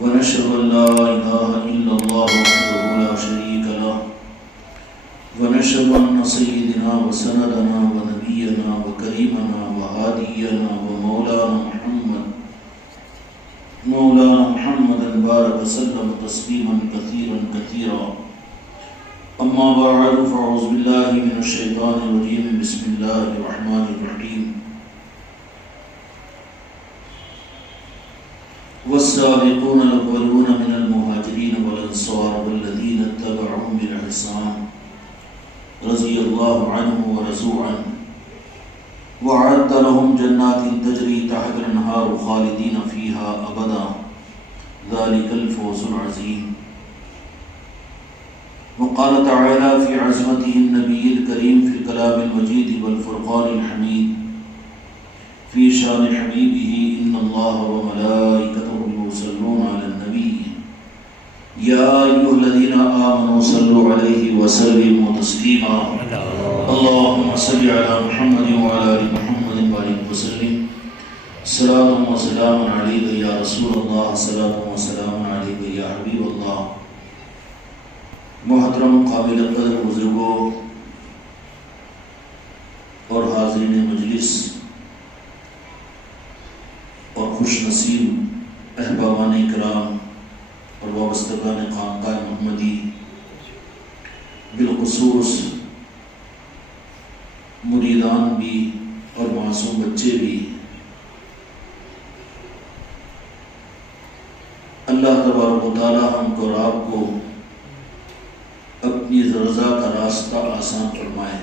ونشهد أن لا إله إلا الله وحده لا شريك له ونشهد أن سيدنا وسندنا ونبينا وكريمنا وهادينا ومولانا محمدا بارك وسلم تسليما كثيرا كثيرا. أما بعد فأعوذ بالله من الشيطان الرجيم. بسم الله الرحمن الرحيم. والسابقون الأولون من المهاجرين والأنصار والذين اتبعوهم بإحسان رضي الله عنهم ورضوا عنه وأعد لهم جنات تجري تحت الأنهار خالدين فيها أبدا ذلك الفوز العظيم. وقال تعالى في عظمته النبي الكريم في الكلام المجيد والفرقان الحميد في شان حبيبه إن الله وملائكته يصلون على النبي يا أيها الذين آمنوا صلوا عليه وسلموا تسليما. اللهم صل على محمد وعلى آل محمد وبارك وسلم. صلاة وسلام عليك يا رسول الله، صلاة وسلام عليك يا حبيب الله. محترم قابل قدر بزرگوں اور حاضرین مجلس اور خوش نصیب احبابان کرام اور وابستگان خانقاہ محمدی، بالخصوص مریدان بھی اور معصوم بچے بھی، اللہ تبارک و تعالی ہم کو اور آپ کو اپنی رضا کا راستہ آسان فرمائے.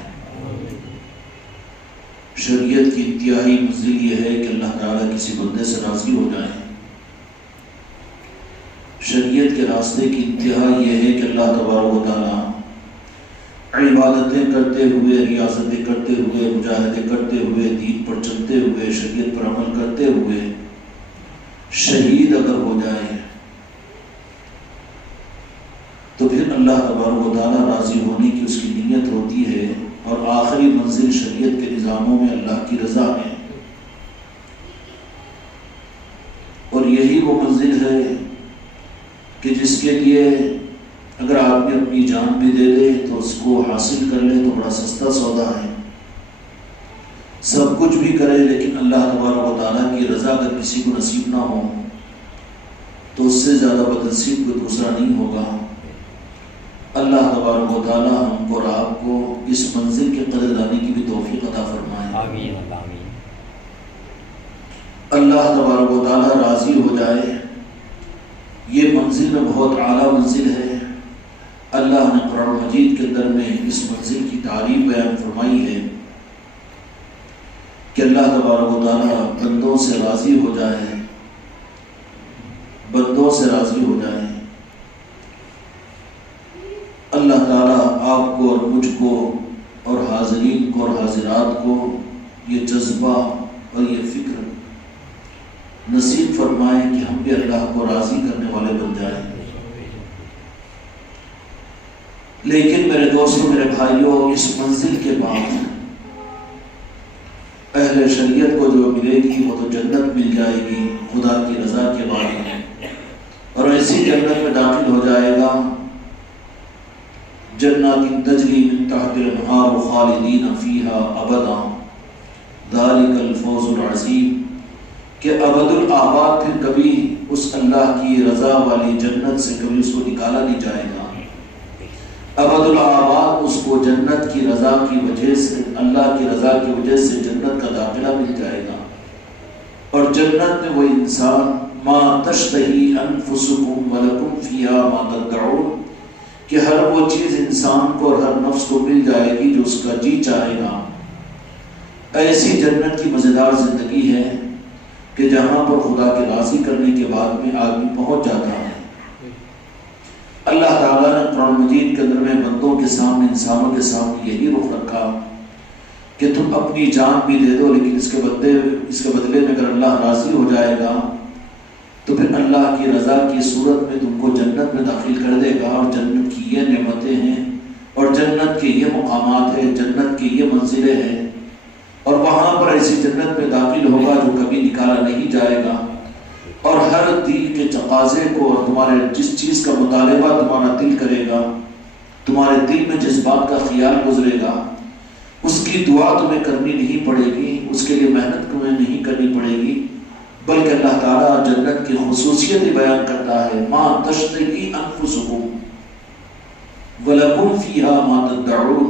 شریعت کی انتہائی منزل یہ ہے کہ اللہ تعالیٰ کسی بندے سے راضی ہو جائیں. شریعت کے راستے کی انتہا یہ ہے کہ اللہ تبارک و تعالیٰ عبادتیں کرتے ہوئے، ریاضتیں کرتے ہوئے، مجاہدے کرتے ہوئے، دین پر چلتے ہوئے، شریعت پر عمل کرتے ہوئے شہید اگر ہو جائے تو پھر اللہ تبارک و تعالیٰ راضی ہونے کی اس کی نیت ہوتی ہے، اور آخری منزل شریعت کے نظاموں میں اللہ کی رضا ہے. اور یہی وہ منزل ہے کہ جس کے لیے اگر آدمی اپنی جان بھی دے دے تو اس کو حاصل کر لے تو بڑا سستا سودا ہے. سب کچھ بھی کرے لیکن اللہ تبارک و تعالیٰ کی رضا اگر کسی کو نصیب نہ ہو تو اس سے زیادہ بدنصیب کوئی دوسرا نہیں ہوگا. اللہ تبارک و تعالیٰ ہم کو اور آپ کو اس منزل کے قدردانی کی بھی توفیق عطا فرمائے. آمین آمین. اللہ تبارک و تعالیٰ راضی ہو جائے، یہ منزل میں بہت اعلیٰ منزل ہے. اللہ نے قرآن مجید کے اندر میں اس منزل کی تعریف بیان فرمائی ہے کہ اللہ تبارک و تعالیٰ بندوں سے راضی ہو جائے، بندوں سے راضی ہو جائے. اللہ تعالیٰ آپ کو اور مجھ کو اور حاضرین کو اور حاضرات کو یہ جذبہ اور یہ فکر نصیب فرمائے کہ ہم بھی اللہ کو راضی کرنے والے بن جائیں. لیکن میرے دوستوں، میرے بھائیوں، اس منزل کے بعد اہل شریعت کو جو ملے گی وہ تو جنت مل جائے گی خدا کی رضا کے بعد، اور ایسی جنت میں داخل ہو جائے گا جنات تجری من تحت الانہار خالدین فیہا ابدا ذلک الفوز العظیم، کہ ابد الآباد پھر کبھی اس اللہ کی رضا والی جنت سے کبھی اس کو نکالا نہیں جائے گا. ابد الآباد اس کو جنت کی رضا کی وجہ سے، اللہ کی رضا کی وجہ سے جنت کا داخلہ مل جائے گا. اور جنت میں وہ انسان ما تشتہی انفسکم ولکم فیہا ما تدعون، کہ ہر وہ چیز انسان کو اور ہر نفس کو مل جائے گی جو اس کا جی چاہے گا. ایسی جنت کی مزیدار زندگی ہے کہ جہاں پر خدا کے راضی کرنے کے بعد میں آدمی پہنچ جاتا ہے. اللہ تعالیٰ نے قرآن مجید کے اندر میں بندوں کے سامنے، انسانوں کے سامنے یہی رخ رکھا کہ تم اپنی جان بھی دے دو، لیکن اس کے بدلے میں اگر اللہ راضی ہو جائے گا تو پھر اللہ کی رضا کی صورت میں تم کو جنت میں داخل کر دے گا. اور جنت کی یہ نعمتیں ہیں اور جنت کے یہ مقامات ہیں، جنت کی یہ منزلیں ہیں، اور وہاں پر ایسی جنت میں داخل ہوگا جو کبھی نکالا نہیں جائے گا. اور ہر دل کے تقاضے کو اور تمہارے جس چیز کا مطالبہ تمہارا دل کرے گا، تمہارے دل میں جس بات کا خیال گزرے گا، اس کی دعا تمہیں کرنی نہیں پڑے گی، اس کے لیے محنت تمہیں نہیں کرنی پڑے گی، بلکہ اللہ تعالیٰ جنت کی خصوصیت بیان کرتا ہے، ما تشتہی انفسکم وَلَكُمْ فِيهَا مَا تَدَّعُونَ،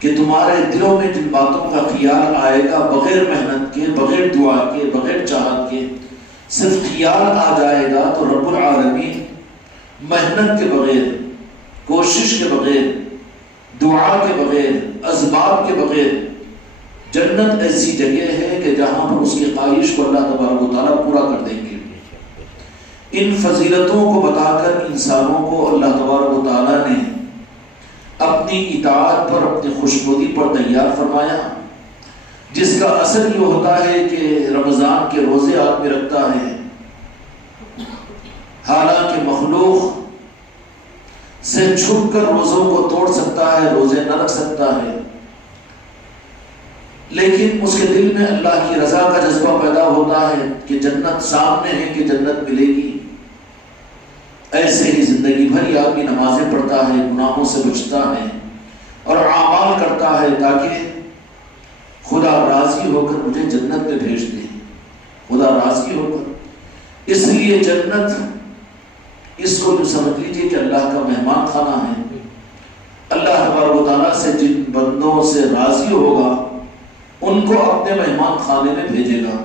کہ تمہارے دلوں میں جن باتوں کا خیال آئے گا بغیر محنت کے، بغیر دعا کے، بغیر چاہت کے، صرف خیال آ جائے گا، تو رب العالمین محنت کے بغیر، کوشش کے بغیر، دعا کے بغیر، اسباب کے بغیر، جنت ایسی جگہ ہے کہ جہاں پر اس کی خواہش کو اللہ تبارک و تعالیٰ پورا کر دیں گے۔ ان فضیلتوں کو بتا کر انسانوں کو اللہ تبارک و تعالیٰ نے اپنی اطاعت پر، اپنی خوشنودی پر تیار فرمایا، جس کا اثر یہ ہوتا ہے کہ رمضان کے روزے آدمی رکھتا ہے، حالانکہ مخلوق سے چھپ کر روزوں کو توڑ سکتا ہے، روزے نہ رکھ سکتا ہے، لیکن اس کے دل میں اللہ کی رضا کا جذبہ پیدا ہوتا ہے کہ جنت سامنے ہے، کہ جنت ملے گی۔ ایسے ہی زندگی بھر یہ آدمی نمازیں پڑھتا ہے، گناہوں سے بچتا ہے اور اعمال کرتا ہے تاکہ خدا راضی ہو کر مجھے جنت میں بھیج دے، خدا راضی ہو کر۔ اس لیے جنت، اس کو سمجھ لیجیے کہ اللہ کا مہمان خانہ ہے۔ اللہ تبارک و تعالیٰ سے جن بندوں سے راضی ہوگا ان کو اپنے مہمان خانے میں بھیجے گا۔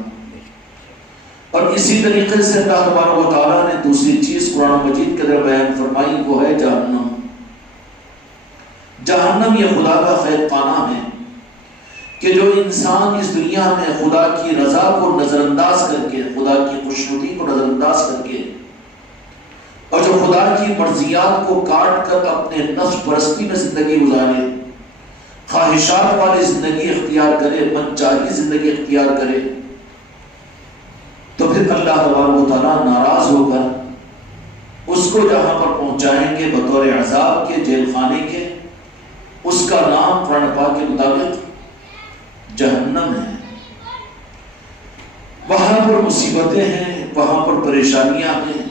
اور اسی طریقے سے اللہ تبارک و تعالیٰ نے دوسری چیز قرآن مجید کے اندر بیان فرمائی، وہ ہے جہنم۔ جہنم یہ خدا کا قید خانہ ہے کہ جو انسان اس دنیا میں خدا کی رضا کو نظر انداز کر کے، خدا کی خوشنودی کو نظر انداز کر کے، اور جو خدا کی مرضیات کو کاٹ کر اپنے نفس پرستی میں زندگی گزارے، خواہشات والی زندگی اختیار کرے، من چاہی زندگی اختیار کرے، تو پھر اللہ تبارک و تعالیٰ ناراض ہو کر اس کو جہاں پر پہنچائیں گے بطور عذاب کے، جیل خانے کے، اس کا نام قرآن پاک کے مطابق جہنم ہے۔ وہاں پر مصیبتیں ہیں، وہاں پر پریشانیاں ہیں،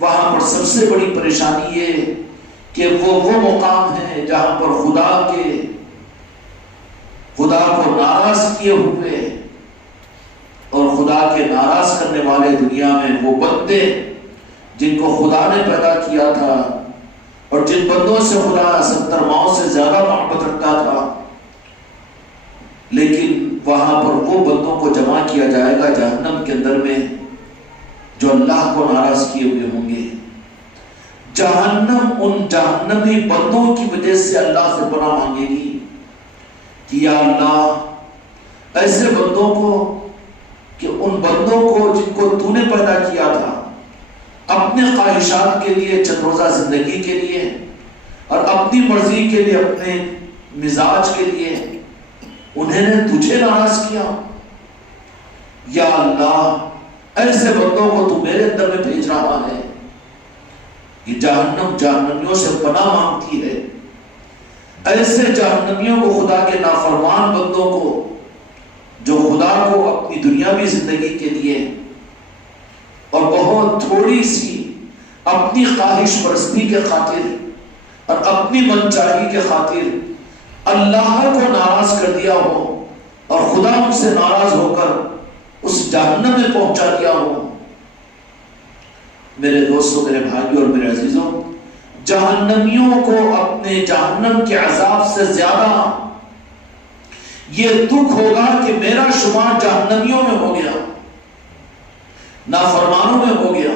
وہاں پر سب سے بڑی پریشانی یہ کہ وہ مقام ہے جہاں پر خدا کو ناراض کیے ہوئے اور خدا کے ناراض کرنے والے دنیا میں وہ بندے جن کو خدا نے پیدا کیا تھا اور جن بندوں سے خدا 70 ماؤں سے زیادہ محبت رکھتا تھا، لیکن وہاں پر وہ بندوں کو جمع کیا جائے گا جہنم کے اندر میں جو اللہ کو ناراض کیے ہوئے ہوں گے۔ جہنم ان جہنمی بندوں کی وجہ سے اللہ سے پناہ مانگے گی کہ یا اللہ ایسے بندوں کو، کہ ان بندوں کو جن کو تو نے پیدا کیا تھا اپنے خواہشات کے لیے، چند روزہ زندگی کے لیے اور اپنی مرضی کے لیے، اپنے مزاج کے لیے، انہیں نے تجھے ناراض کیا، یا اللہ ایسے بندوں کو تو میرے اندر میں بھیج رہا ہے۔ یہ جہنم جہنمیوں سے پناہ مانگتی ہے، ایسے جہنمیوں کو، خدا کے نافرمان بندوں کو جو خدا کو اپنی دنیاوی زندگی کے لیے اور بہت تھوڑی سی اپنی خواہش پرستی کے خاطر اور اپنی منچاہی کے خاطر اللہ کو ناراض کر دیا ہو اور خدا ان سے ناراض ہو کر اس جہنم میں پہنچا دیا ہو۔ میرے دوستوں، میرے بھائیوں اور میرے عزیزوں، جہنمیوں کو اپنے جہنم کے عذاب سے زیادہ یہ دکھ ہوگا کہ میرا شمار جہنمیوں میں ہو گیا، نافرمانوں میں ہو گیا،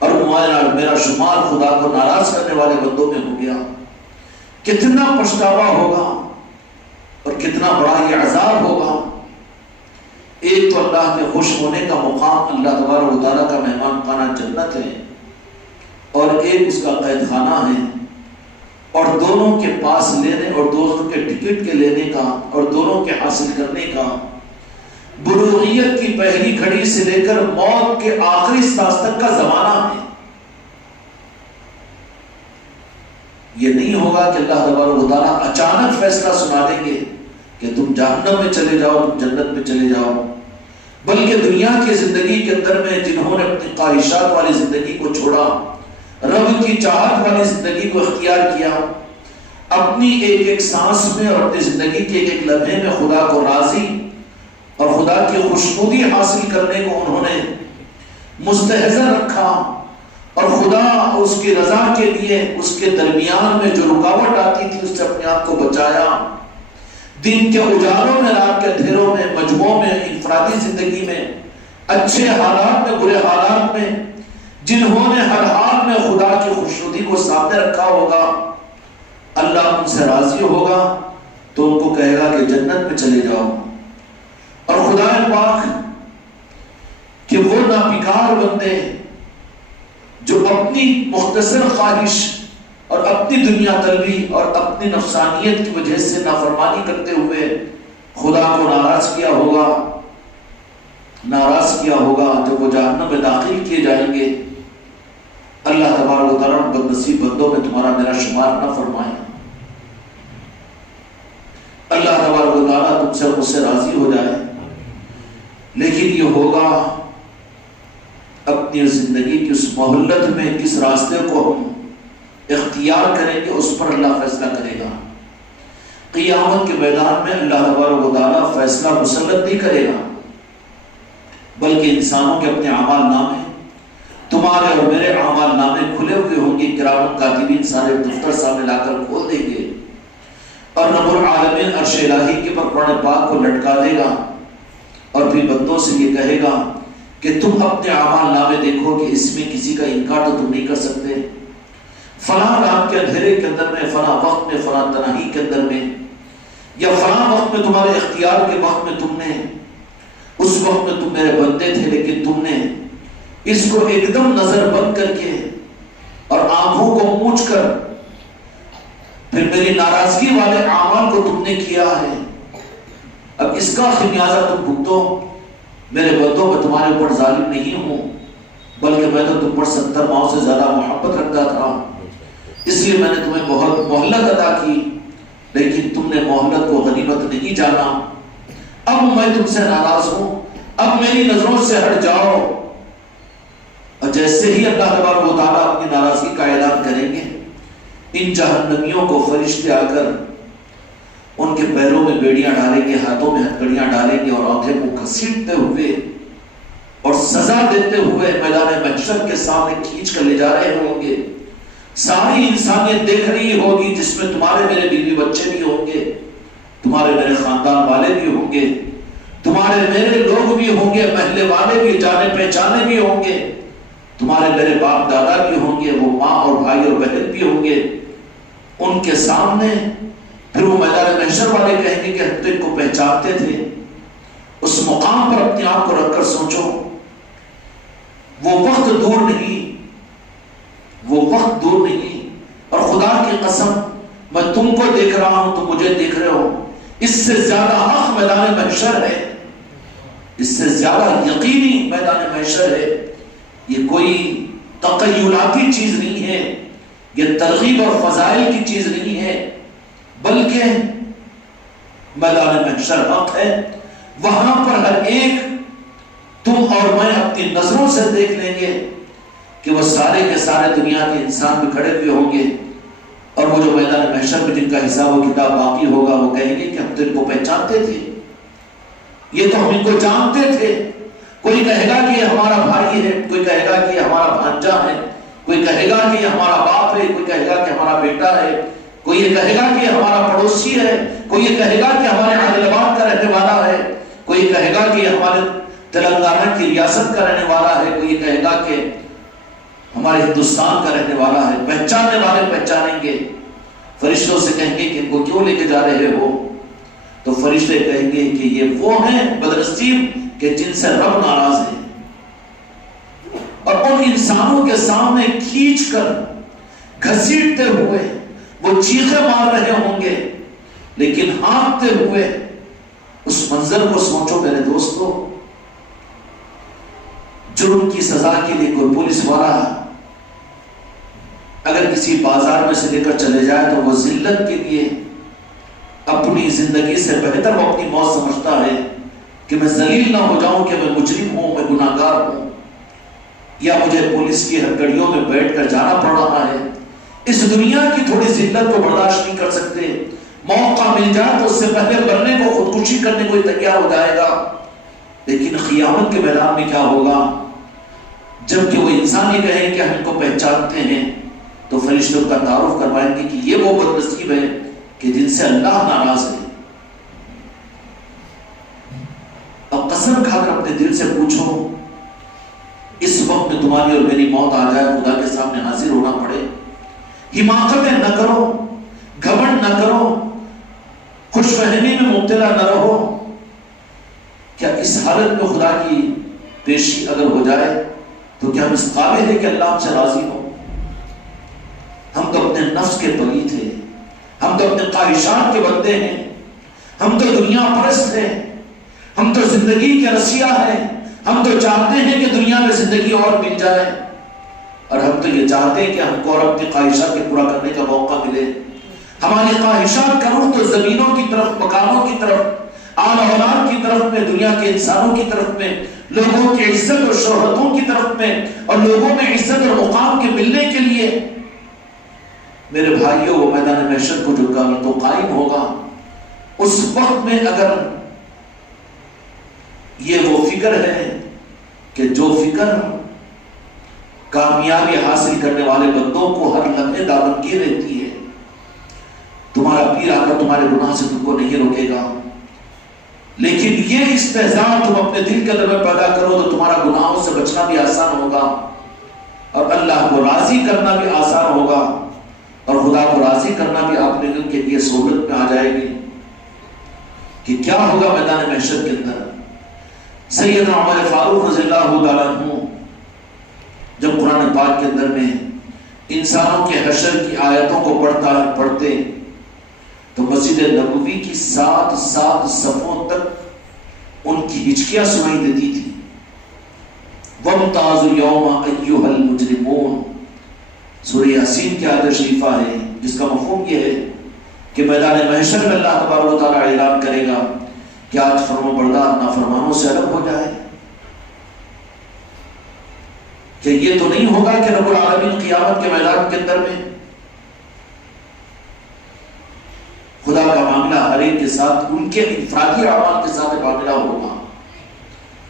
اور میرا شمار خدا کو ناراض کرنے والے بندوں میں ہو گیا۔ کتنا پچھتاوا ہوگا اور کتنا بڑا یہ عذاب ہوگا۔ ایک تو اللہ کے خوش ہونے کا مقام، اللہ تبارک و تعالیٰ کا مہمان خانہ جنت ہے، اور ایک اس کا قید خانہ ہے، اور دونوں کے پاس لینے اور دونوں کے ٹکٹ کے لینے کا اور دونوں کے حاصل کرنے کا بلوغیت کی پہلی گھڑی سے لے کر موت کے آخری سانس تک کا زمانہ ہے۔ یہ نہیں ہوگا کہ اللہ تبارک و تعالیٰ اچانک فیصلہ سنا دیں گے کہ تم جہنم میں چلے جاؤ، تم جنت میں چلے جاؤ۔ بلکہ دنیا کی زندگی کے اندر میں جنہوں نے اپنی خواہشات والی زندگی کو چھوڑا، رب کی چاہت والی زندگی کو اختیار کیا، اپنی ایک ایک سانس میں اور اپنی زندگی کے ایک ایک لمحے میں خدا کو راضی اور خدا کی خوشنودی حاصل کرنے کو انہوں نے مستحضر رکھا، اور خدا اس کی رضا کے لیے اس کے درمیان میں جو رکاوٹ آتی تھی اس سے اپنے آپ کو بچایا۔ دن کے اجالوں میں، رات کے اندھیروں میں، مجموعوں میں، انفرادی زندگی میں، اچھے حالات میں، برے حالات میں، جنہوں نے ہر حال میں خدا کی خوشنودی کو سامنے رکھا ہوگا، اللہ ان سے راضی ہوگا تو ان کو کہے گا کہ جنت میں چلے جاؤ۔ اور خدا پاک کہ وہ ناپیکار بندے جو اپنی مختصر خواہش اور اپنی دنیا طلبی اور اپنی نفسانیت کی وجہ سے نافرمانی کرتے ہوئے خدا کو ناراض کیا ہوگا، جب وہ جہنم میں داخل کیے جائیں گے، اللہ تبارک و تعالیٰ بد نصیب بندوں میں تمہارا میرا شمار نہ فرمائے۔ اللہ تبارک و تعالیٰ تم سے مجھ سے راضی ہو جائے، لیکن یہ ہوگا اپنی زندگی کی اس مہلت میں کس راستے کو ہم اختیار کریں گے، اس پر اللہ فیصلہ کرے گا۔ قیامت کے میدان میں اللہ تبارک و تعالیٰ فیصلہ مسلط نہیں کرے گا، بلکہ انسانوں کے اپنے اعمال نامے، تمہارے اور میرے اعمال نامے کھلے ہوئے ہوں گے، کرام کاتبین سارے دفتر سامنے لا کر کھول دیں گے، اور رب العالمین عرش الہی کے پر قرآن پاک کو لٹکا دے گا، اور پھر بندوں سے یہ کہے گا کہ تم اپنے اعمال نامے دیکھو کہ اس میں کسی کا انکار تو تم نہیں کر سکتے۔ فلاں رات کے اندھیرے کے اندر میں، فلاں وقت میں، فلاں تنہائی کے اندر میں، یا فلاں وقت میں، تمہارے اختیار کے وقت میں، تم نے اس وقت میں تم میرے بندے تھے، لیکن تم نے اس کو ایک دم نظر بند کر کے اور آنکھوں کو پوچھ کر پھر میری ناراضگی والے اعمال کو تم نے کیا ہے۔ اب اس کا خمیازہ تم بھگتو۔ میرے بندوں میں تمہارے اوپر ظالم نہیں ہوں، بلکہ میں تو تم پر 70 ماؤں سے زیادہ محبت رکھتا تھا، اس لیے میں نے تمہیں بہت مہلت عطا کی، لیکن تم نے مہلت کو غنیمت نہیں جانا۔ اب میں تم سے ناراض ہوں، اب میری نظروں سے ہٹ جاؤ۔ اور جیسے ہی اللہ تبارک و تعالیٰ اپنی ناراضگی کا اعلان کریں گے، ان جہنمیوں کو فرشتے آ کر ان کے پیروں میں بیڑیاں ڈالیں گے، ہاتھوں میں ہتھکڑیاں ڈالیں گے، اور آنکھیں کو گھسیٹتے ہوئے اور سزا دیتے ہوئے میدان محشر کے سامنے کھینچ کر لے جا رہے ہوں گے۔ ساری انسانیت دیکھ رہی ہوگی، جس میں تمہارے میرے بیوی بچے بھی ہوں گے، تمہارے میرے خاندان والے بھی ہوں گے، تمہارے میرے لوگ بھی ہوں گے، محلے والے بھی، جانے پہچانے بھی ہوں گے، تمہارے میرے باپ دادا بھی ہوں گے، وہ ماں اور بھائی اور بہن بھی ہوں گے۔ ان کے سامنے پھر وہ میدان محشر والے کہیں گے کہ ہم تو ان کو پہچانتے تھے۔ اس مقام پر اپنے آپ کو رکھ کر سوچو، وہ وقت دور نہیں، وہ وقت دور نہیں، اور خدا کی قسم میں تم کو دیکھ رہا ہوں، تم مجھے دیکھ رہے ہو، اس سے زیادہ حق میدان محشر ہے، اس سے زیادہ یقینی میدان محشر ہے۔ یہ کوئی تخیلاتی چیز نہیں ہے، یہ ترغیب اور فضائل کی چیز نہیں ہے، بلکہ میدان محشر حق ہے۔ وہاں پر ہر ایک تم اور میں اپنی نظروں سے دیکھ لیں گے کہ وہ سارے کے سارے دنیا کے انسان بھی کھڑے ہوئے ہوں گے، اور وہ جو میدان محشر میں جن کا حساب و کتاب باقی ہوگا، وہ کہیں گے کہ ہم تو ان کو پہچانتے تھے، یہ تو ہم ان کو جانتے تھے۔ کوئی کہے گا کہ یہ ہمارا بھائی ہے، کوئی کہے گا کہ یہ ہمارا بھانجا ہے، کوئی کہے گا کہ یہ ہمارا باپ ہے، کوئی کہے گا کہ ہمارا بیٹا ہے، کوئی یہ کہے گا کہ یہ ہمارا پڑوسی ہے، کوئی یہ کہے گا کہ ہمارے عادل آباد کا رہنے والا ہے، کوئی کہے گا کہ یہ ہمارے تلنگانہ کی ریاست کا رہنے والا ہے، کوئی یہ کہے گا کہ ہمارے ہندوستان کا رہنے والا ہے۔ پہچاننے والے پہچانیں گے، فرشتوں سے کہیں گے کہ ان کو کیوں لے کے جا رہے ہو؟ تو فرشتے کہیں گے کہ یہ وہ ہیں بدنصیب کہ جن سے رب ناراض ہے، اور ان انسانوں کے سامنے کھینچ کر گھسیٹتے ہوئے وہ چیخیں مار رہے ہوں گے، لیکن ہانکتے ہوئے اس منظر کو سوچو میرے دوستو۔ جرم کی سزا کے لیے کوئی پولیس والا اگر کسی بازار میں سے لے کر چلے جائے تو وہ ذلت کے لیے اپنی زندگی سے بہتر وہ اپنی موت سمجھتا ہے کہ میں ذلیل نہ ہو جاؤں کہ میں مجرم ہوں، میں گناہگار ہوں، یا مجھے پولیس کی ہتھکڑیوں میں بیٹھ کر جانا پڑ رہا ہے۔ اس دنیا کی تھوڑی ذلت کو برداشت نہیں کر سکتے، موقع مل جائے تو اس سے پہلے مرنے کو، خودکشی کرنے کو تیار ہو جائے گا۔ لیکن قیامت کے میدان میں کیا ہوگا؟ جب کہ وہ انسان ہی کہیں کہ ہم کو پہچانتے ہیں، تو فرشتوں کا تعارف کروائیں گے کہ یہ وہ بد نصیب ہے کہ جن سے اللہ ناراض ہے۔ اب قسم کھا کر اپنے دل سے پوچھو، اس وقت میں تمہاری اور میری موت آ جائے، خدا کے سامنے حاضر ہونا پڑے، حماقتیں نہ کرو، گھمنڈ نہ کرو، خوش فہمی میں مبتلا نہ رہو۔ کیا اس حالت میں خدا کی پیشی اگر ہو جائے تو کیا ہم اس قابل ہے کہ اللہ ہم سے راضی ہو؟ ہم تو اپنے نفس کے بغی تھے، ہم تو اپنے خواہشات کے بندے ہیں، ہم تو دنیا پرست ہیں، ہم تو زندگی کے رسیا ہیں، ہم تو چاہتے ہیں کہ دنیا میں زندگی اور مل جائے، اور ہم تو یہ چاہتے ہیں کہ ہم کو اور اپنی خواہشات کے پورا کرنے کا موقع ملے۔ ہماری خواہشات کا رخ تو زمینوں کی طرف، مکانوں کی طرف، آل اولاد کی طرف میں، دنیا کے انسانوں کی طرف میں، لوگوں کی عزت اور شہرتوں کی طرف میں، اور لوگوں میں عزت اور مقام کے ملنے کے لیے۔ میرے بھائیوں، وہ میدان محشر کو جو تو قائم ہوگا، اس وقت میں اگر یہ وہ فکر ہے کہ جو فکر کامیابی حاصل کرنے والے بندوں کو ہر لمحے دامنگیر رہتی ہے، تمہارا پیر آ کر تمہارے گناہ سے تم کو نہیں روکے گا، لیکن یہ استہزاء تم اپنے دل کے اندر میں پیدا کرو تو تمہارا گناہوں سے بچنا بھی آسان ہوگا، اور اللہ کو راضی کرنا بھی آسان ہوگا، اور خدا کو راضی کرنا بھی آپ نے کے لیے سہولت میں آ جائے گی۔ کہ کیا ہوگا میدان محشر کے اندر؟ سیدنا عمر فاروق رضی اللہ تعالیٰ عنہ جب قرآن پاک کے اندر میں انسانوں کے حشر کی آیتوں کو پڑھتے تو مسجد نبوی کی 7 صفوں تک ان کی ہچکیاں سنائی دیتی تھی۔ وَامْتَازُوا الْيَوْمَ أَيُّهَا الْمُجْرِمُونَ سورہ یاسین کی آیت شریفہ ہے، جس کا مفہوم یہ ہے کہ میدان محشر میں اللہ تبارک و تعالیٰ اعلان کرے گا کہ آج فرمانبردار نافرمانوں سے الگ ہو جائے۔ کہ یہ تو نہیں ہوگا کہ رب العالمین قیامت کے میدان کے اندر میں خدا کا معاملہ ہر ایک کے ساتھ، ان کے انفرادی اعمال کے ساتھ معاملہ ہوگا۔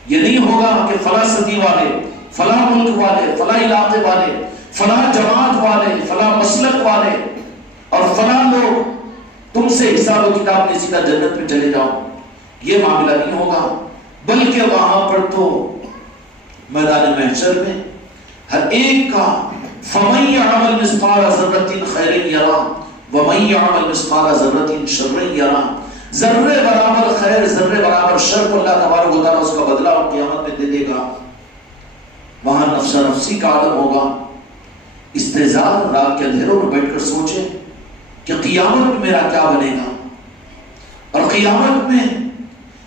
یہ نہیں ہوگا کہ فلاں صدی والے، فلاں ملک والے، فلاں علاقے والے، فلاں جماعت والے، فلاں مسلک والے اور فلاں لوگ تم سے حساب و کتاب نہیں، سیدھا جنت میں چلے جاؤ، یہ معاملہ نہیں ہوگا، بلکہ وہاں پر تو میدان محشر میں ہر ایک کا فَمَن يَعْمَلْ مِثْقَالَ ذَرَّةٍ خَيْرٍ يَرَهُ وَمَن يَعْمَلْ مِثْقَالَ ذَرَّةٍ شَرًّا يَرَهُ۔ ذرے برابر خیر، ذرے برابر شر کو اللہ تبارک و تعالیٰ اس کا بدلہ اور قیامت میں دے دے گا۔ وہاں نفس نفسی کا عالم ہوگا۔ استہزاء رات کے اندھیروں میں بیٹھ کر سوچے کہ قیامت میں میرا کیا بنے گا، اور قیامت میں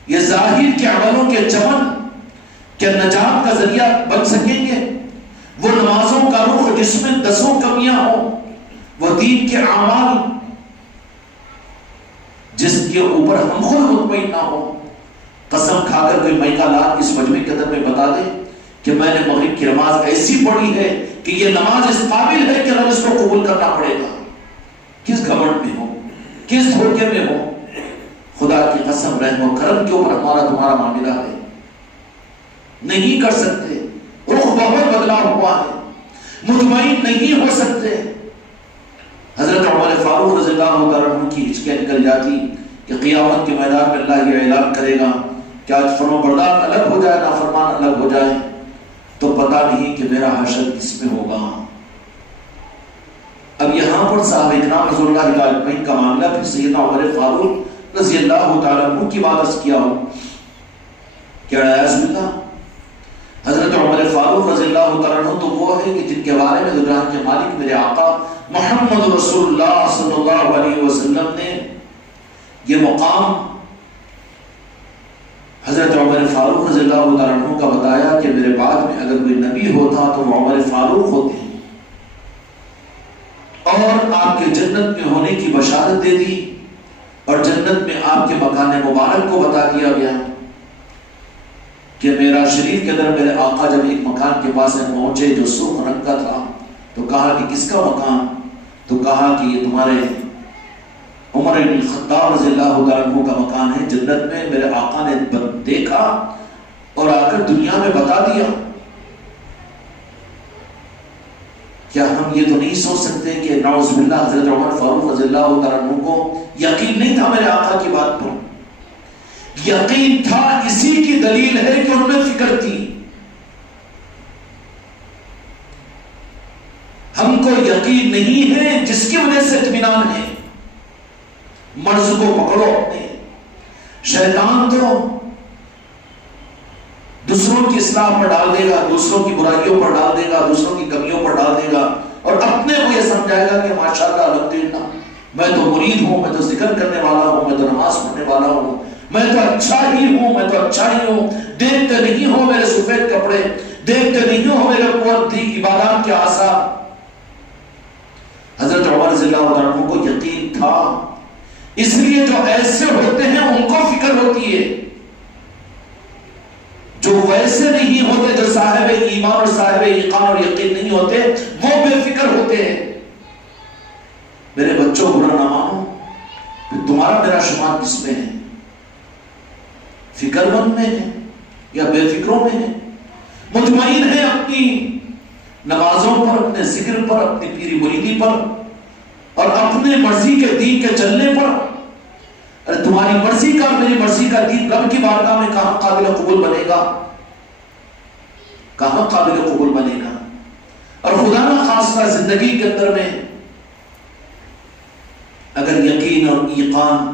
یہ ظاہر کے عملوں کے چمن کیا نجات کا ذریعہ بن سکیں گے؟ وہ نمازوں کا رخ جس میں 10 کمیاں ہوں، وہ دین کے اعمال جس کے اوپر ہم خود مطمئن نہ ہو۔ قسم کھا کر کوئی میکا لات اس مجمع کے اندر میں بتا دے کہ میں نے مغرب کی نماز ایسی پڑھی ہے کہ یہ نماز اس قابل ہے کہ رب اس کو قبول کرنا پڑے گا، کس گھمنڈ میں ہو، کس دھوکے میں ہو؟ خدا کی قسم رحم و کرم کے اوپر ہمارا تمہارا معاملہ ہے، نہیں کر سکتے، رخ بہت بدلا ہوا ہے، مطمئن نہیں ہو سکتے۔ حضرت عمر فاروق رضی اللہ عنہ کی ہچکیاں نکل جاتی کہ قیامت کے میدان میں اللہ یہ اعلان کرے گا کہ آج فرمانبردار الگ ہو جائے، نافرمان الگ ہو جائے، تو پتہ نہیں کہ میرا حشر کس میں ہوگا۔ اب یہاں پر صحابہ اکرام رضی اللہ تعالیٰ عنہ کا معاملہ پھر سیدنا عمر فاروق رضی اللہ تعالیٰ عنہ کی بات کیا ہو، کیا عیاذ باللہ حضرت عمر فاروق رضی اللہ تعالیٰ عنہ تو وہ ہے کہ جن کے بارے میں جہان کے مالک میرے آقا محمد رسول اللہ صلی اللہ علیہ وسلم نے یہ مقام حضرت عمر فاروق رضی اللہ تعالیٰ عنہ کا بتایا کہ میرے بعد میں اگر کوئی نبی ہوتا تو وہ عمر فاروق ہوتے ہیں، اور آپ کے جنت میں ہونے کی بشارت دے دی، اور جنت میں آپ کے مکان مبارک کو بتا دیا گیا کہ معراج شریف کے اندر میرے آقا جب ایک مکان کے پاس پہنچے جو سرخ رنگ کا تھا، تو کہا کہ کس کا مکان؟ تو کہا کہ یہ تمہارے عمر بن الخطاب رضی اللہ عنہ کا مکان ہے جنت میں۔ میرے آقا نے دیکھا اور آ کر دنیا میں بتا دیا۔ کیا ہم یہ تو نہیں سوچ سکتے کہ نعوذ باللہ حضرت عمر فاروق رضی اللہ عنہ کو یقین نہیں تھا میرے آقا کی بات پر؟ یقین تھا، اسی کی دلیل ہے کہ ان میں فکر تھی۔ ہم کو یقین نہیں ہے جس کی وجہ سے اطمینان ہے۔ مرض کو پکڑو اپنے۔ شیطان تو دوسروں کی اصلاح پر ڈال دے گا، دوسروں کی برائیوں پر ڈال دے گا، دوسروں کی کمیوں پر ڈال دے گا، اور اپنے کو یہ سمجھائے گا کہ ماشاءاللہ الحمدللہ میں تو مرید ہوں، میں تو ذکر کرنے والا ہوں، میں تو نماز پڑھنے والا ہوں، میں تو اچھا ہی ہوں، میں تو اچھا ہی ہوں۔ دیکھتے نہیں ہو میرے سفید کپڑے، دیکھتے نہیں ہو میرے قوت دی عبادات کے آثار۔ حضرت عمر رضی اللہ عنہ کو یقین تھا، اس لیے جو ایسے ہوتے ہیں ان کو فکر ہوتی ہے، جو ویسے نہیں ہوتے، جو صاحب ایمان اور صاحب یقین اور یقین نہیں ہوتے، وہ بے فکر ہوتے ہیں۔ میرے بچوں برا نہ مانو، تمہارا میرا شمار کس میں ہے؟ فکر مند میں ہے یا بے فکروں میں ہے؟ مطمئن ہے اپنی نمازوں پر، اپنے ذکر پر، اپنی پیری مریدی پر اور اپنے مرضی کے دین کے چلنے پر؟ ارے تمہاری مرضی کا میری مرضی کا دین رب کی بارگاہ میں کہاں قابل قبول بنے گا؟ کہاں قابل قبول بنے گا؟ اور خدا نہ خاصہ زندگی کے اندر میں اگر یقین اور ایقان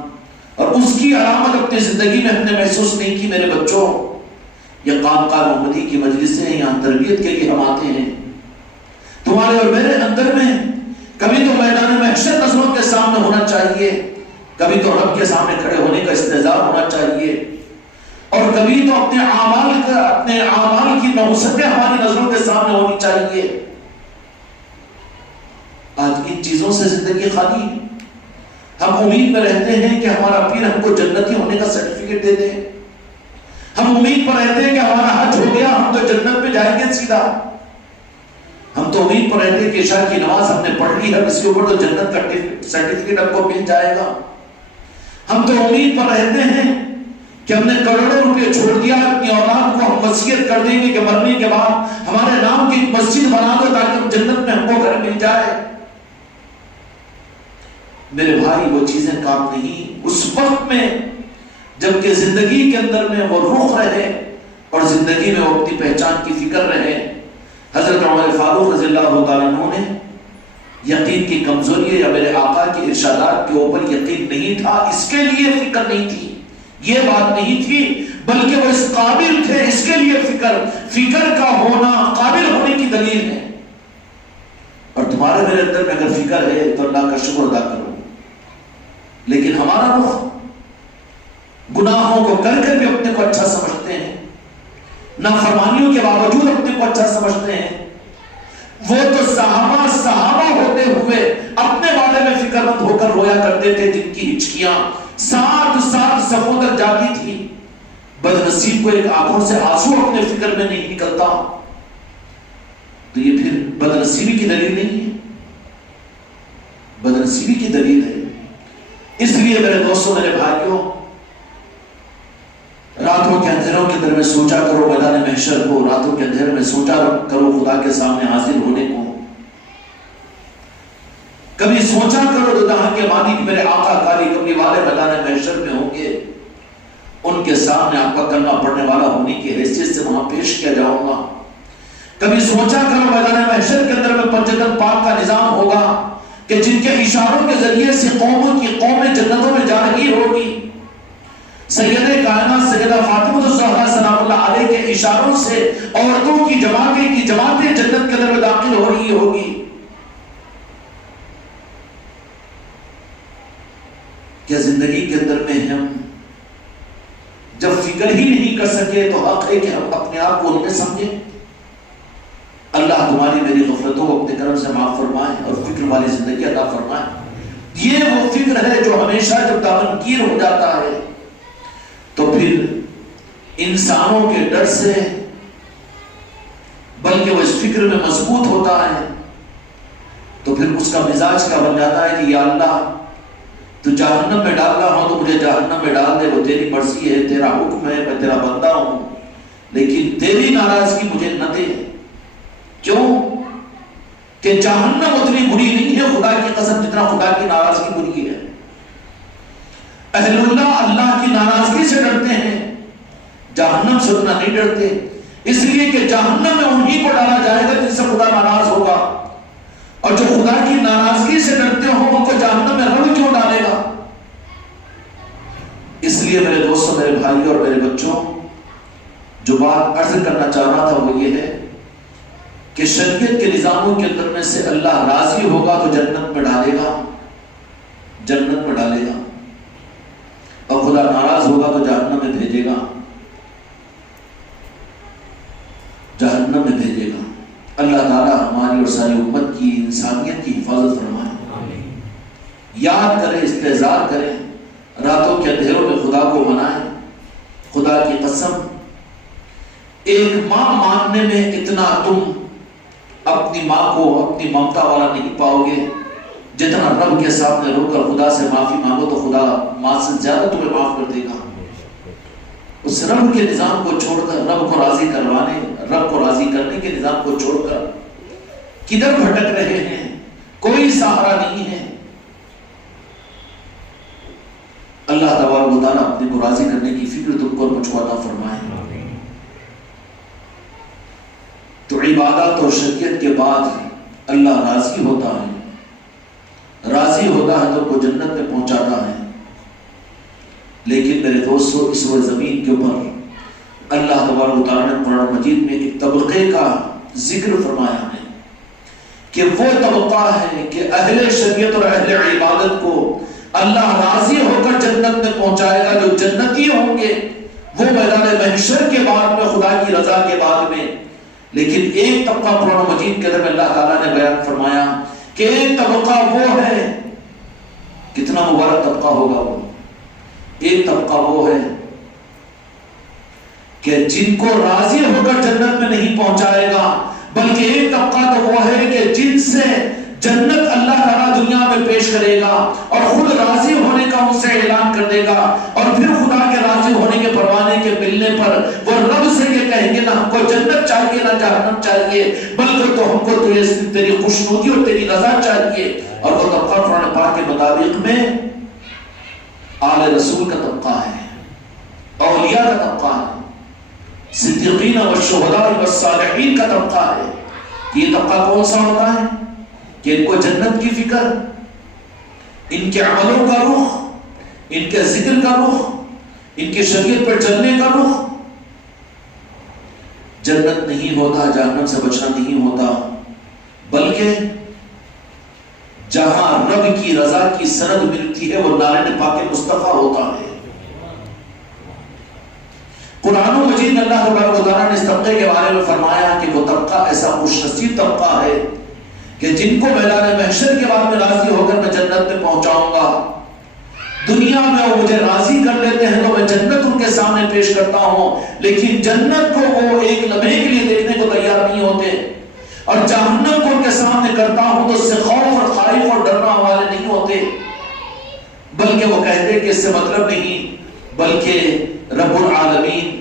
اور اس کی علامت اپنی زندگی میں ہم نے محسوس نہیں کی، میرے بچوں یہ خانقاہ محمدی کی مجلسیں ہیں، یہاں تربیت کے لیے ہم آتے ہیں۔ تمہارے اور میرے اندر میں کبھی تو میدان محشر نظروں کے سامنے ہونا چاہیے، کبھی تو رب کے سامنے کھڑے ہونے کا استعداد ہونا چاہیے، اور کبھی تو اپنے اعمال کی نحوستیں ہماری نظروں کے سامنے ہونی چاہیے۔ آج ان چیزوں سے زندگی خالی ہے۔ ہم امید میں رہتے ہیں کہ ہمارا پیر ہم کو جنتی ہونے کا سرٹیفکیٹ دے دے، ہم امید پر رہتے ہیں کہ ہمارا حج ہو گیا، ہم تو جنت میں جائیں گے سیدھا، ہم تو امید پر رہتے ہیں کہ عشاء کی نماز ہم نے پڑھ لی ہے، اس کے اوپر تو جنت کا سرٹیفکیٹ ہم کو مل جائے گا۔ ہم تو امید پر رہتے ہیں کہ ہم نے کروڑوں روپے چھوڑ دیا، اپنی اولاد کو ہم وصیت کر دیں گے کہ مرنے کے بعد ہمارے نام کی مسجد بنا دو تاکہ ہم جنت میں ہم کو گھر مل جائے۔ میرے بھائی وہ چیزیں کام نہیں، اس وقت میں جبکہ زندگی کے اندر میں وہ رخ رہے اور زندگی میں وہ اپنی پہچان کی فکر رہے۔ حضرت عمر فاروق رضی اللہ تعالیٰ عنہ نے یقین کی کمزوری یا میرے آقا کے ارشادات کے اوپر یقین نہیں تھا، اس کے لیے فکر نہیں تھی، یہ بات نہیں تھی، بلکہ وہ اس قابل تھے، اس کے لیے فکر کا ہونا قابل ہونے کی دلیل ہے۔ اور تمہارے میرے اندر میں اگر فکر ہے تو اللہ کا شکر ادا کرو، لیکن ہمارا رخ گناہوں کو کر کر بھی اپنے کو اچھا سمجھتے ہیں، نافرمانیوں کے باوجود اپنے کو اچھا سمجھتے ہیں۔ وہ تو صحابہ ہوتے ہوئے اپنے بارے میں فکر مند ہو کر رویا کرتے تھے، جن کی ہچکیاں سات صفوں تک جاتی تھی۔ بدنصیب کو ایک آنکھوں سے آنسو اپنے فکر میں نہیں نکلتا، تو یہ پھر بدنصیبی کی دلیل نہیں ہے، بدنصیبی کی دلیل ہے۔ اس لیے میرے دوستوں، میرے بھائیوں، راتوں کے اندھیروں کے اندر میں سوچا کرو میدان محشر کو، راتوں کے اندھیروں میں سوچا کرو خدا کے سامنے حاضر ہونے کو۔ کبھی سوچا کرو تو جہاں کے مالک میرے آقا کاری کملی والے میدان محشر میں ہوں گے، ان کے سامنے آپ کا کلمہ پڑھنے والا ہونے کی حیثیت سے وہاں پیش کیا جاؤں گا۔ کبھی سوچا کرو میدان محشر کے اندر میں پنجتن پاک کا نظام ہوگا کہ جن کے اشاروں کے ذریعے سے قوموں کی قومیں جنتوں میں جا رہی ہوگی۔ سید کائنات سیدہ فاطمہ الزہرا سلام اللہ علیہ کے اشاروں سے عورتوں کی جماعتیں جنت کے اندر میں داخل ہو رہی ہوگی۔ کیا زندگی کے اندر میں ہم جب فکر ہی نہیں کر سکے تو حق ہے کہ ہم اپنے آپ کو ان میں سمجھیں؟ اللہ تمہاری میری غفلتوں کو اپنے کرم سے معاف فرمائے اور فکر والی زندگی عطا فرمائے۔ یہ وہ فکر ہے جو ہمیشہ جب دامنگیر ہو جاتا ہے تو پھر انسانوں کے ڈر سے، بلکہ وہ اس فکر میں مضبوط ہوتا ہے تو پھر اس کا مزاج کیا بن جاتا ہے کہ یا اللہ تو جہنم میں ڈال رہا ہوں تو مجھے جہنم میں ڈال دے، وہ تیری مرضی ہے، تیرا حکم ہے، میں تیرا بندہ ہوں، لیکن تیری ناراضگی مجھے نہ دے۔ کیوں کہ جہنم اتنی بری نہیں ہے خدا کی قسم جتنا خدا کی ناراضگی بری ہے۔ اہل اللہ اللہ کی ناراضگی سے ڈرتے ہیں، جہنم سے اتنا نہیں ڈرتے، اس لیے کہ جہنم میں انہی کو ڈالا جائے گا جن سے خدا ناراض ہوگا، اور جو خدا کی ناراضگی سے ڈرتے ہوں ان کو جہنم میں رب کیوں ڈالے گا؟ اس لیے میرے دوستوں، میرے بھائی اور میرے بچوں، جو بات عرض کرنا چاہ رہا تھا وہ یہ ہے کہ شریعت کے نظاموں کے اندر میں سے اللہ راضی ہوگا تو جنت میں ڈالے گا، جنت میں ڈالے گا، اور خدا ناراض ہوگا تو جہنم میں بھیجے گا، جہنم میں بھیجے گا۔ اللہ تعالیٰ ہماری اور ساری امت کی، انسانیت کی حفاظت فرمائے۔ یاد کریں، استحضار کریں، راتوں کے اندھیروں میں خدا کو منائیں۔ خدا کی قسم ایک ماں ماننے میں اتنا تم اپنی ماں کو اپنی ممتا والا نہیں پاؤ گے جتنا رب کے سامنے رو کر خدا سے معافی مانگو تو خدا ماں سے زیادہ تمہیں معاف کر دے گا۔ اس رب کے نظام کو چھوڑ کر، رب کو راضی کروانے، رب کو راضی کرنے کے نظام کو چھوڑ کر کدھر بھٹک رہے ہیں؟ کوئی سہارا نہیں ہے۔ اللہ تبارک و تعالیٰ اپنے کو راضی کرنے کی فکر تم کو مجھ کو عطا فرمائے۔ تو عبادت اور شریعت کے بعد اللہ راضی ہوتا ہے، راضی ہوتا ہے تو کو جنت میں پہنچاتا ہے۔ لیکن میرے دوستو، اس روئے زمین کے اوپر اللہ تبارک و تعالیٰ نے قرآن مجید میں ایک طبقے کا ذکر فرمایا ہے کہ وہ طبقہ ہے کہ اہل شریعت اور اہل عبادت کو اللہ راضی ہو کر جنت میں پہنچائے گا۔ جو جنتی ہوں گے وہ میدان محشر کے بعد میں، خدا کی رضا کے بعد میں۔ لیکن ایک طبقہ قرآن مجید کے اندر اللہ تعالیٰ نے بیان فرمایا کہ ایک طبقہ وہ ہے، کتنا مبارک طبقہ ہوگا وہ، ایک طبقہ وہ ہے کہ جن کو راضی ہو کر جنت میں نہیں پہنچائے گا، بلکہ ایک طبقہ تو وہ ہے کہ جن سے جنت اللہ تعالیٰ دنیا میں پیش کرے گا اور خود راضی ہونے کا ان سے اعلان کر دے گا، اور پھر خدا کے راضی ہونے کے پروانے کے ملنے پر وہ رب سے یہ کہیں گے نہ ہم کو جنت چاہیے نہ جہنم چاہیے، بلکہ تو ہم کو تیری خوشنودی اور تیری رضا چاہیے۔ اور وہ طبقہ قرآن پاک کے مطابق میں آل رسول کا طبقہ ہے، اولیاء کا طبقہ ہے، صدیقین والشہداء والصالحین کا طبقہ ہے۔ یہ طبقہ کون سا ہوتا ہے کہ ان کو جنت کی فکر، ان کے عملوں کا رخ، ان کے ذکر کا رخ، ان کی شریعت پر چلنے کا رخ، جنت نہیں ہوتا، جہنم سے بچنا نہیں ہوتا، بلکہ جہاں رب کی رضا کی سند ملتی ہے وہ نارین پاک مصطفیٰ ہوتا ہے۔ قرآن مجید میں اللہ تبارک و تعالیٰ نے اس طبقے کے بارے میں فرمایا کہ وہ طبقہ ایسا خوش نصیب طبقہ ہے کہ جن کو میدان محشر کے بعد میں راضی ہو کر میں جنت میں پہنچاؤں گا۔ دنیا میں وہ مجھے راضی کر لیتے ہیں تو میں جنت ان کے سامنے پیش کرتا ہوں، لیکن جنت کو وہ ایک لمحے کے لیے دیکھنے کو تیار نہیں ہوتے، اور جہنم کو ان کے سامنے کرتا ہوں تو اس سے خوف اور خائف اور ڈرنا والے نہیں ہوتے، بلکہ وہ کہتے کہ اس سے مطلب نہیں، بلکہ رب العالمین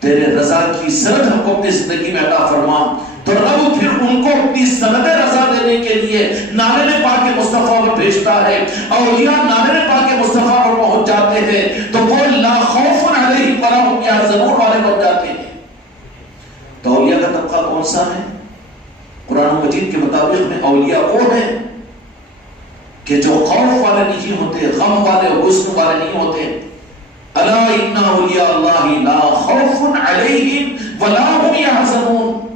تیرے رضا کی سند ہم کو اپنی زندگی میں عطا فرما۔ تو رب پھر ان کو اپنی سند رضا دینے کے لیے نارین پاک مصطفیٰ پر بھیجتا ہے، اولیاء نارین پاک مصطفیٰ پر پہنچ جاتے ہیں تو وہ لا خوف علیہم ولا هم یحزنون والے بن جاتے ہیں۔ تو اولیاء کا طبقہ کون سا ہے؟ قرآن مجید کے مطابق میں اولیاء وہ ہیں کہ جو خوف والے نہیں ہوتے، غم والے، حزن والے نہیں ہوتے۔ الا ان اولیاء اللہ لا خوف علیہم ولا هم یحزنون۔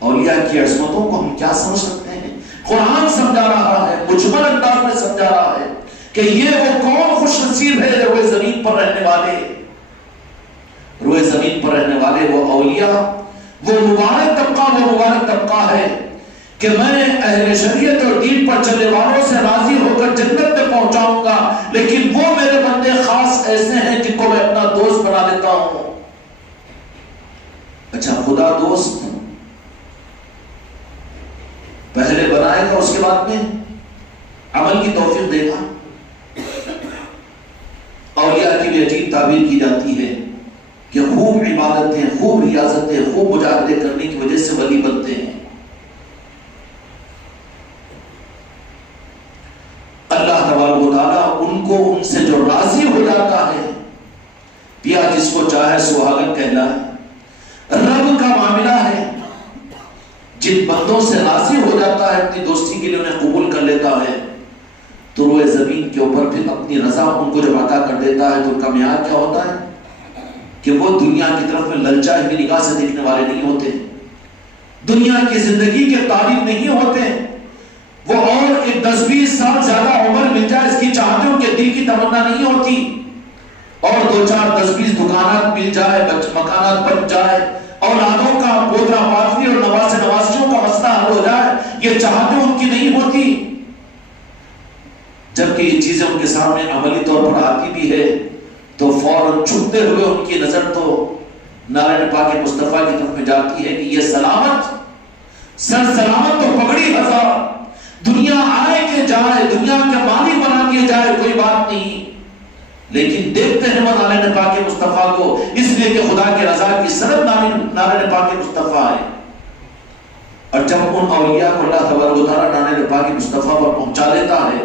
اولیاء کی عظمتوں کو ہم کیا سمجھ سکتے ہیں؟ قرآن سمجھا رہا ہے، مجمل انداز میں سمجھا رہا ہے کہ یہ وہ کون خوش نصیب ہے روئے زمین پر رہنے والے، روئے زمین پر رہنے والے وہ اولیاء، وہ مبارک طبقہ، وہ مبارک طبقہ ہے کہ میں اہل شریعت اور دین پر چلنے والوں سے راضی ہو کر جنت میں پہنچاؤں گا، لیکن وہ میرے بندے خاص ایسے ہیں جن کو میں اپنا دوست بنا لیتا ہوں۔ اچھا خدا دوست پہلے بنائے گا، اس کے بعد میں عمل کی توفیق دے گا۔ اولیاء کی بھی عجیب تعبیر کی جاتی ہے کہ خوب عبادتیں، خوب ریاضتیں، خوب مجاہدے کرنے کی وجہ سے ولی بنتے ہیں۔ اللہ تبارک و تعالیٰ ان کو ان سے جو راضی ہو جاتا ہے، پیا جس کو چاہے سہاگن کہلائے، رب کا معاملہ ہے۔ جن بندوں سے راضی ہو جاتا ہے، اپنی دوستی کے لیے انہیں قبول کر لیتا ہے، تو روئے زمین کے اوپر پھر اپنی رضا ان کو جب عطا کر دیتا ہے، تو ان کا معیار کیا ہوتا ہے کہ وہ دنیا کی طرف میں للچائی ہوئی نگاہ سے دیکھنے والے نہیں ہوتے، دنیا کی زندگی کے طالب نہیں ہوتے، وہ اور ایک 10-20 سال زیادہ عمر مل جائے اس کی چاہتے ان کے دل کی تمنا نہیں ہوتی، اور 2-4-10-20 دکانات مل جائے، مکانات بن جائے، اولادوں کا پوترا پاتری اور نواسے نواسیوں کا مسئلہ حل ہو جائے، یہ چاہتے ان کی نہیں ہوتی۔ جبکہ یہ چیزیں ان کے سامنے عملی طور پر آتی بھی ہے تو فوراً چھپتے ہوئے ان کی نظر تو نارائن پاک مصطفیٰ کی طرف میں جاتی ہے کہ یہ سلامت سر سلامت تو پگڑی ہزار، دنیا آئے کہ جائے، دنیا کے مالک بنا کے جائے، کوئی بات نہیں، لیکن دیکھتے ہیں وہ نارائن پاک مصطفیٰ کو، اس لیے کہ خدا کے رضا کی سند نارائن پاک مصطفیٰ ہے۔ اور جب ان اولیاء کو اللہ تبارک و تعالیٰ نارائن پاک مصطفیٰ پر پہنچا دیتا ہے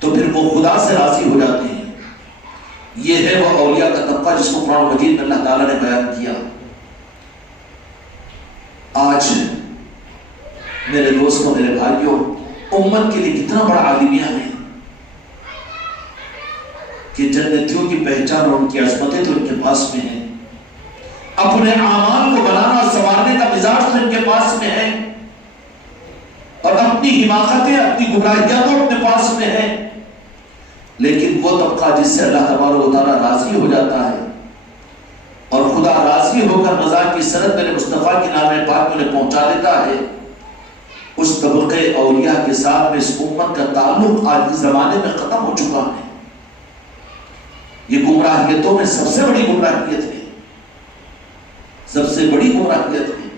تو پھر وہ خدا سے راضی ہو جاتے ہیں۔ یہ ہے وہ اولیاء کا طبقہ جس کو قرآن مجید میں اللہ تعالیٰ نے بیان کیا۔ آج میرے دوستوں، میرے بھائیوں، امت کے لیے کتنا بڑا عالمیہ ہے کہ جنتیوں کی پہچان اور ان کی عظمتیں تو ان کے پاس میں ہیں، اپنے اعمال کو بنانا اور سنوارنے کا مزاج تو ان کے پاس میں ہے، اور اپنی حماقتیں، اپنی گمراہیاں تو اپنے پاس میں ہیں، لیکن وہ طبقہ جس سے اللہ تبارک و تعالیٰ راضی ہو جاتا ہے اور خدا راضی ہو کر رضا کی سند میرے مصطفیٰ کی نام پاک میں انہیں پہنچا دیتا ہے، اس طبقے اولیاء کے ساتھ میں اس امت کا تعلق آج کے زمانے میں ختم ہو چکا ہے۔ یہ گمراہیتوں میں سب سے بڑی گمراہیت ہے، سب سے بڑی گمراہیت ہے۔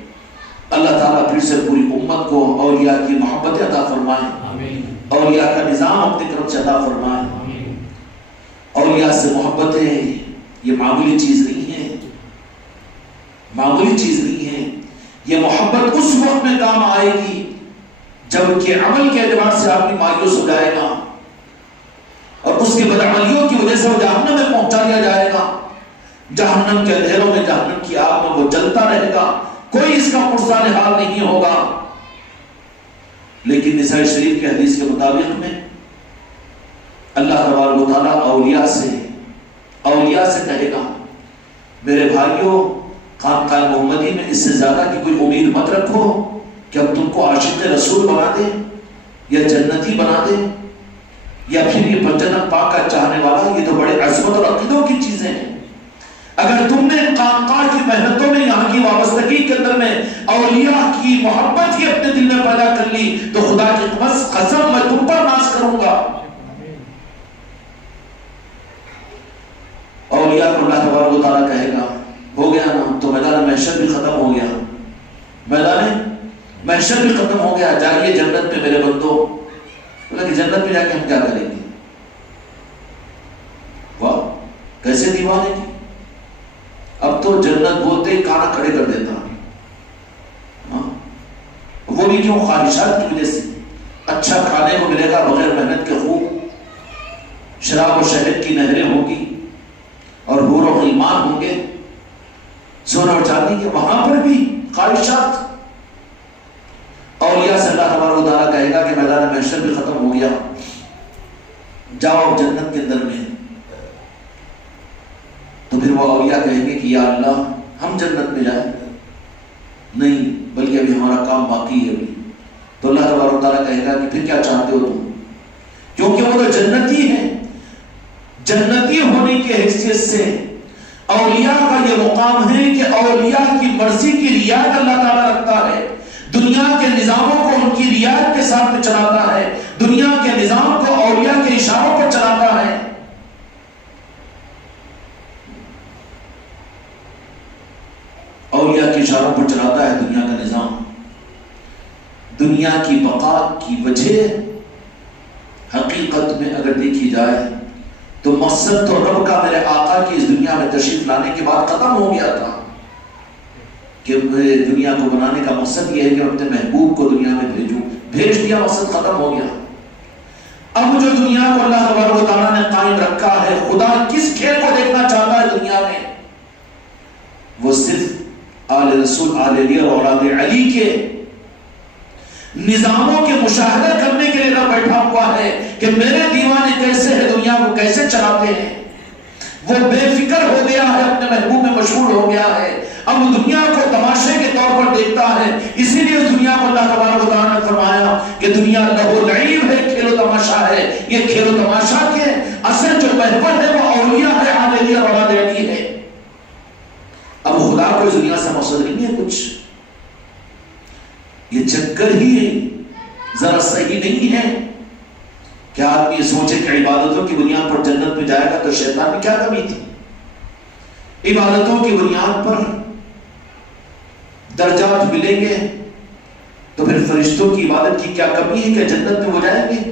اللہ تعالیٰ پھر سے پوری امت کو اولیاء کی محبت عطا فرمائے، اولیاء کا نظام اپنی طرف سے عطا فرمائے۔ اولیاء سے محبتیں یہ معمولی چیز نہیں ہے، معمولی چیز نہیں ہے۔ یہ محبت اس وقت میں کام آئے گی جب کہ عمل کے اعتبار سے آدمی مایوس ہو جائے گا اور اس کے بدعملیوں کی وجہ سے وہ جہنم میں پہنچا دیا جائے گا، جہنم کے اندھیروں میں، جہنم کی آگ میں وہ جلتا رہے گا، کوئی اس کا پرسان حال نہیں ہوگا۔ لیکن نسائی شریف کے حدیث کے مطابق میں اللہ تبارک و تعالیٰ اولیاء سے کہے گا، میرے بھائیوں، خانقاہ محمدی میں اس سے زیادہ کی کوئی امید مت رکھو کہ اب تم کو عاشق رسول بنا دے یا جنتی بنا دے یا پھر یہ جنت پاک کا چاہنے والا۔ یہ تو بڑے عظمت اور عقیدوں کی چیزیں ہیں۔ اگر تم نے خانقاہ کی محنتوں میں، یہاں کی وابستگی کے اندر میں اولیاء کی محبت ہی اپنے دل میں پیدا کر لی تو خدا کی قسم میں تم پر ناز کروں گا۔ اولیاء کو اللہ تبارک و تعالیٰ کہے گا، ہو گیا نا، تو میدان محشر بھی ختم ہو گیا، میدان محشر بھی ختم ہو گیا، جائیے جنت میں میرے بندو۔ بولا کہ جنت میں جا کے ہم کیا کریں گے؟ واہ، کیسے دیوانے کی! اب تو جنت بولتے ہی کانا کھڑے کر دیتا، وہ بھی کیوں؟ خواہشات کی وجہ سے۔ اچھا کھانے کو ملے گا بغیر محنت کے، خوب شراب و شہد کی نہریں ہوں گی اور حور و غلمان ہوں گے، سونے اور چاندی کے، وہاں پر بھی خواہشات۔ اولیاء سے اللہ تبارک و تعالیٰ کہے گا کہ میدان محشر بھی ختم ہو گیا، جاؤ جنت کے اندر میں۔ تو پھر وہ اولیاء کہیں گے کہ یا اللہ، ہم جنت میں جائیں؟ نہیں، بلکہ ابھی ہمارا کام باقی ہے ابھی۔ تو اللہ تبارک و تعالیٰ کہے گا کہ پھر کیا چاہتے ہو تم؟ کیونکہ وہ تو جنتی ہیں، جنتی ہونے کی حیثیت سے اولیاء کا یہ مقام ہے کہ اولیاء کی مرضی کی رعایت اللہ تعالیٰ رکھتا ہے، دنیا کے نظاموں کو ان کی رعایت کے ساتھ میں چلاتا ہے، دنیا کے نظام کو اولیاء کے اشاروں پر چلاتا ہے۔ اشاروں پر چلاتا ہے دنیا کا نظام. دنیا کی بقا کی وجہ حقیقت میں اگر دیکھی جائے تو مقصد تو رب کا میرے آقا کی اس دنیا میں تشریف لانے کے بعد ختم ہو گیا تھا کہ دنیا کو بنانے کا مقصد یہ ہے کہ اپنے محبوب کو دنیا میں بھیج دیا, مقصد ختم ہو گیا. اب جو دنیا کو اللہ تبارک و تعالیٰ نے قائم رکھا ہے, خدا کس کھیل کو دیکھنا چاہتا ہے دنیا میں؟ وہ صرف آل رسول آل علی اور اولاد علی کے نظاموں کے مشاہدہ کرنے کے لیے نہ بیٹھا ہوا ہے کہ میرے دیوانے کیسے ہیں, دنیا کو کیسے چلاتے ہیں. وہ بے فکر ہو گیا ہے, اپنے محبوب میں مشغول ہو گیا ہے. اب وہ دنیا کو تماشے کے طور پر دیکھتا ہے. اسی لیے اس دنیا کو اللہ تبارک و تعالیٰ نے فرمایا کہ دنیا لہو لعب ہے, کھیل و تماشا ہے. یہ کھیل و تماشا کے اصل جو محور ہے وہ اولیاء ہے, آل علی اور اولاد علی ہے. اب خدا کو اس دنیا سے مقصد نہیں ہے کچھ. یہ چکر ہی ذرا صحیح نہیں ہے. کیا آدمی یہ سوچے کہ عبادتوں کی بنیاد پر جنت میں جائے گا تو شیطان میں کیا کمی تھی؟ عبادتوں کی بنیاد پر درجات ملیں گے تو پھر فرشتوں کی عبادت کی کیا کمی ہے کہ جنت میں وہ جائیں گے؟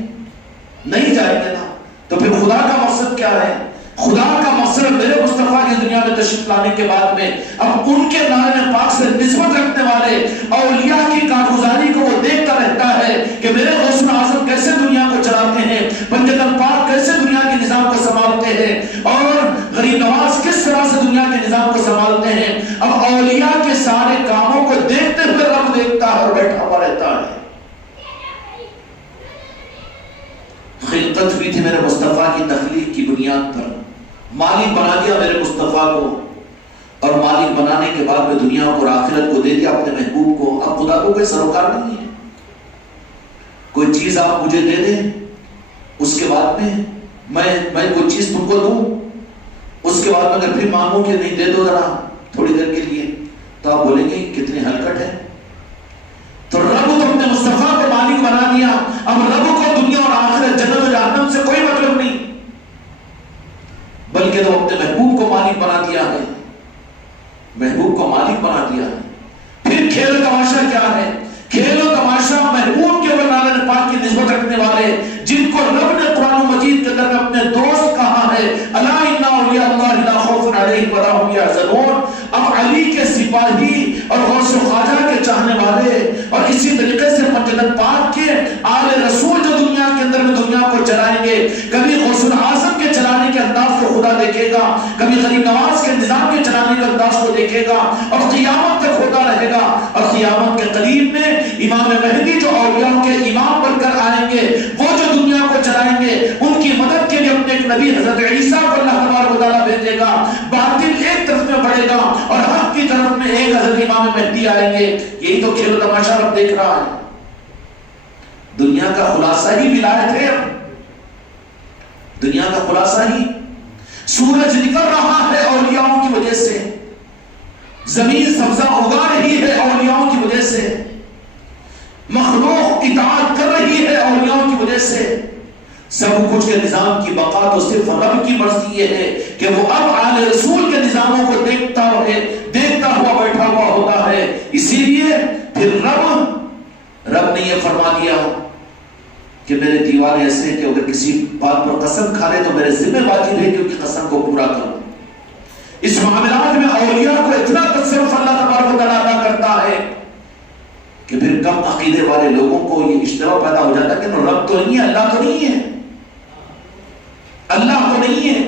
نہیں جائیں گے نا. تو پھر خدا کا مقصد کیا ہے؟ خدا کا مقصد میرے مصطفیٰ کی دنیا میں تشریف لانے کے بعد میں اب ان کے نام پاک سے نسبت رکھنے والے اولیاء کی کارگزاری کو وہ دیکھتا رہتا ہے کہ میرے غوث اعظم کیسے دنیا کو چلاتے ہیں, پنجتن پاک کیسے دنیا کے نظام کو سنبھالتے ہیں, اور غریب نواز کس طرح سے دنیا کے نظام کو سنبھالتے ہیں. اب اولیاء کے سارے کاموں کو دیکھتے ہوئے رب دیکھتا ہے اور بیٹھا ہوا رہتا ہے. خلقت ہوئی تھی میرے مصطفیٰ کی تخلیق کی بنیاد پر, مالک بنا دیا میرے مصطفیٰ کو, اور مالک بنانے کے بعد میں دنیا کو اور آخرت کو دے دیا اپنے محبوب کو. اب خدا کو کوئی سروکار نہیں ہے. کوئی چیز آپ مجھے دے دیں, اس کے بعد میں کوئی چیز تم کو دوں, اس کے بعد میں اگر پھر مانگوں کہ نہیں دے دو ذرا تھوڑی دیر کے لیے, تو آپ بولیں گے کتنے ہلکٹ ہے. تو رب تو اپنے مصطفیٰ کو مالک بنا دیا. اب رب کو دنیا اور آخرت جنت و جہنم سے کوئی مطلب نہیں, بلکہ تو اپنے محبوب کو مالک بنا دیا ہے. محبوب کو مالک بنا دیا ہے. پھر کھیل و تماشا کیا ہے؟ کھیل و تماشا محبوب کے ولادت پاک کی نسبت رکھنے والے, جن کو رب نے قرآن مجید کے اندر اپنے دوست کہا ہے, الا ان اولیاء اللہ لا خوف علیہم ولا هم یحزنون. اب علی کے سپاہی اور غوث خواجہ کے چاہنے والے, اور اسی طریقے سے پنجتن پاک کے آل رسول جو دنیا کے اندر میں دنیا کو چلائیں گے, کبھی غوث اعظم کے چلانے کے انداز کو خدا دیکھے گا, کبھی غریب نواز کے نظام کے چلانے کے انداز کو دیکھے گا, اور قیامت تک ہوتا رہے گا. اور قیامت کے قریب میں امام مہدی جو اولیاء کے امام بن کر آئیں گے, وہ جو دنیا کو چلائیں گے, ان کی مدد کے لیے اپنے ایک نبی حضرت عیسیٰ کو اللہ تبارک و تعالیٰ بھیجے گا. باطل ایک طرف میں بڑھے گا اور حق کی طرف میں ایک حضرت امام مہدی آئیں گے. یہی تو کھیل و تماشا رب دیکھ رہا ہے. دنیا کا خلاصہ ہی ولایت ہے. دنیا کا خلاصہ ہی سورج نکل رہا ہے اولیاء کی وجہ سے, زمین سبزہ اگا رہی ہے اولیاء کی وجہ سے, مخلوق اطاعت کر رہی ہے اولیاء کی وجہ سے. سب کچھ کے نظام کی بقا تو صرف رب کی مرضی یہ ہے کہ وہ اب آل رسول کے نظاموں کو دیکھتا ہوا بیٹھا ہوا ہوتا ہے. اسی لیے پھر رب نے یہ فرما دیا کہ میرے دیوانے ایسے کہ اگر کسی بات پر قسم کھا لے تو میرے ذمہ واجب ہے کہ ان کی قسم کو پورا کروں. اس معاملات میں اولیاء کو اتنا تصرف اللہ تبارک و تعالیٰ ادا کرتا ہے کہ پھر کم عقیدے والے لوگوں کو یہ اشتباہ پیدا ہو جاتا ہے کہ رب تو نہیں ہے, اللہ تو نہیں ہے, اللہ تو نہیں ہے.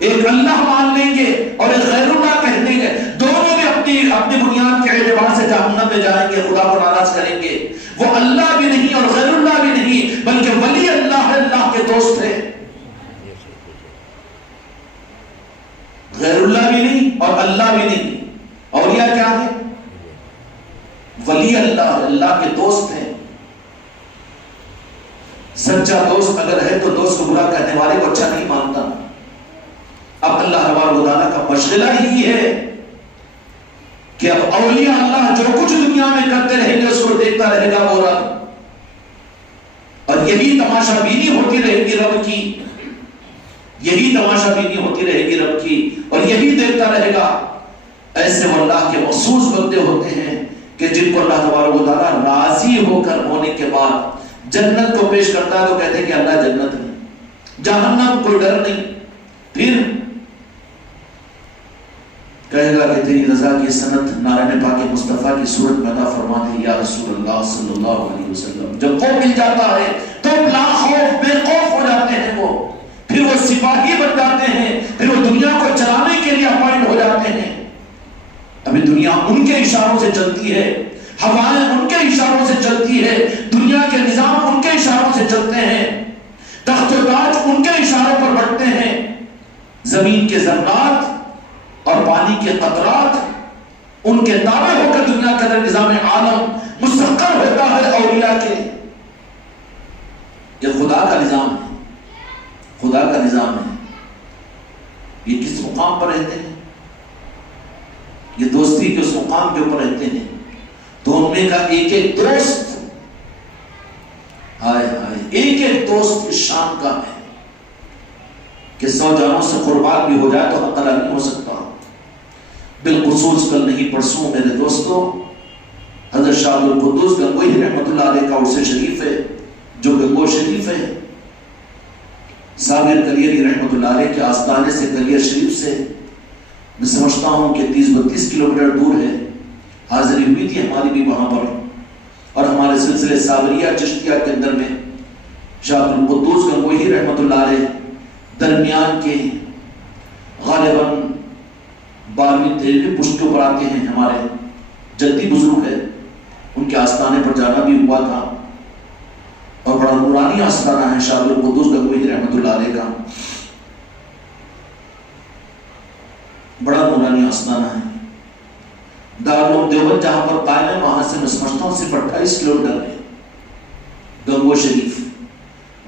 ایک اللہ مان لیں گے اور ایک غیر اللہ کہہ دیں گے, دونوں بھی اپنی بنیاد کے اعتبار سے جہنم میں جائیں گے, خدا کو ناراض کریں گے. وہ اللہ بھی نہیں اور غیر اللہ بھی نہیں, بلکہ ولی اللہ ہے, اللہ کے دوست ہے. غیر اللہ بھی نہیں اور اللہ بھی نہیں. اولیاء کیا ہے؟ ولی اللہ, اللہ کے دوست ہیں. سچا دوست اگر ہے تو دوست کو برا کہنے والے کو اچھا نہیں مانتا. اب اللہ تبارک و تعالیٰ کا مشغلہ ہی ہے کہ اب اولیاء اللہ جو کچھ دنیا میں کرتے رہیں گے اس کو دیکھتا رہے گا وہ رب, اور یہی تماشا بینی ہوتی رہے گی رب کی, یہی تماشا بینی ہوتی رہے گی رب کی, اور یہی دیکھتا رہے گا ایسے وہ اللہ کے مخصوص بندے ہوتے ہیں کہ جن کو اللہ تبارک و تعالیٰ راضی ہو کر ہونے کے بعد جنت کو پیش کرتا ہے تو کہتے ہیں کہ اللہ جنت نہیں، جہنم کوئی ڈر نہیں، پھر کہے گا کہ تیری رضا کی سند نارائن پاک مصطفیٰ کی صورت میں عطا فرما دے یا رسول اللہ صلی اللہ علیہ وسلم۔ جب خوف مل جاتا ہے تو لا خوف بے خوف ہو جاتے ہیں وہ، پھر وہ سپاہی بن جاتے ہیں، پھر وہ دنیا کو چلانے کے لیے اپائنٹ ہو جاتے ہیں۔ ابھی دنیا ان کے اشاروں سے چلتی ہے، ہوائیں ان کے اشاروں سے چلتی ہے، دنیا کے نظام ان کے اشاروں سے چلتے ہیں، تخت و تاج ان کے اشاروں پر بڑھتے ہیں، زمین کے ذرات اور پانی کے قطرات ان کے تابع ہو کر دنیا کے اندر نظام عالم مستقر ہوتا ہے اولیاء کے۔ یہ خدا کا نظام ہے، خدا کا نظام ہے۔ یہ کس مقام پر رہتے ہیں؟ یہ دوستی کے اس مقام کے اوپر رہتے ہیں تو ان میں کا ایک ایک دوست، ہائے ہائے، ایک ایک دوست اس شان کا ہے کہ 100 جانوں سے قربان بھی ہو جائے تو حق ادا نہیں ہو سکتا۔ بالخصوص کل نہیں پرسوں میرے دوستوں حضرت شاہ عبد القدوس گنگوئی رحمۃ اللہ علیہ کا عرس شریف ہے جو گنگو شریف ہے۔ صابر کلیری رحمۃ اللہ علیہ کے آستانے سے کلیر شریف سے میں سمجھتا ہوں کہ 30-32 کلومیٹر دور ہے۔ حاضری ہوئی تھی ہماری بھی وہاں پر، اور ہمارے سلسلے صابریہ چشتیہ کے اندر میں شاہ عبد القدوس گنگوئی رحمۃ اللہ علیہ درمیان کے غالباً 12ویں-13ویں پشت کے اوپر آتے ہیں، ہمارے جدی بزرگ ہے، ان کے آستانے پر جانا بھی ہوا تھا، اور بڑا نورانی آستانہ ہے شاہ عبد القدوس گنگوئی رحمۃ اللہ علیہ کا، بڑا نورانی آستانہ ہے۔ دارالعلوم دیوبند جہاں پر قائم ہے وہاں سے میں سمجھتا ہوں صرف 28 کلومیٹر میں گنگو شریف،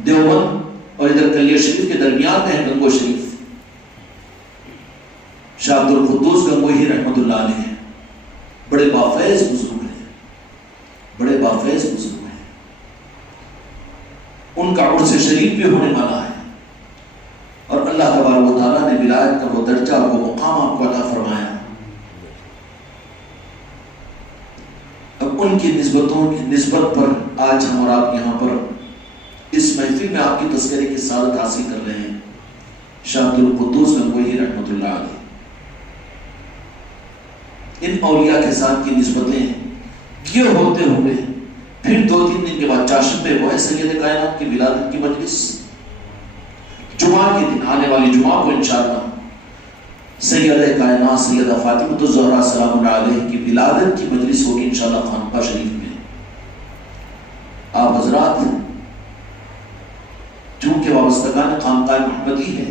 دیوبند اور ادھر کلیر شریف کے درمیان میں ہے گنگو شریف۔ شاہ عبد القدوس گنگوئی رحمۃ اللہ علیہ بڑے بافیض بزرگ ہیں، بڑے بافیض بزرگ ہیں۔ ان کا عرس شریف بھی ہونے والا ہے، اور اللہ تبارک و تعالیٰ نے ولایت کا وہ درجہ، وہ مقام آپ کو عطا فرمایا۔ اب ان کی نسبتوں کی نسبت پر آج ہم اور آپ یہاں پر اس محفل میں آپ کی تذکرے کی سعادت حاصل کر رہے ہیں۔ شاہ عبد القدوس گنگوئی رحمۃ اللہ علیہ، ان اولیاء کے ساتھ کی نسبتیں یہ ہوتے ہوئے پھر 2-3 دن کے بعد چاشم میں وہ ہے سید کائنات کی ولادت کی مجلس، جمعہ کے دن آنے والی جمعہ کو انشاءاللہ سیدہ کائنات سیدہ فاطمہ الزہرا سلام اللہ علیہ کی ولادت کی مجلس ہوگی انشاءاللہ خانقاہ شریف میں۔ آپ حضرات چونکہ وابستگان خانقاہ محمدی ہے،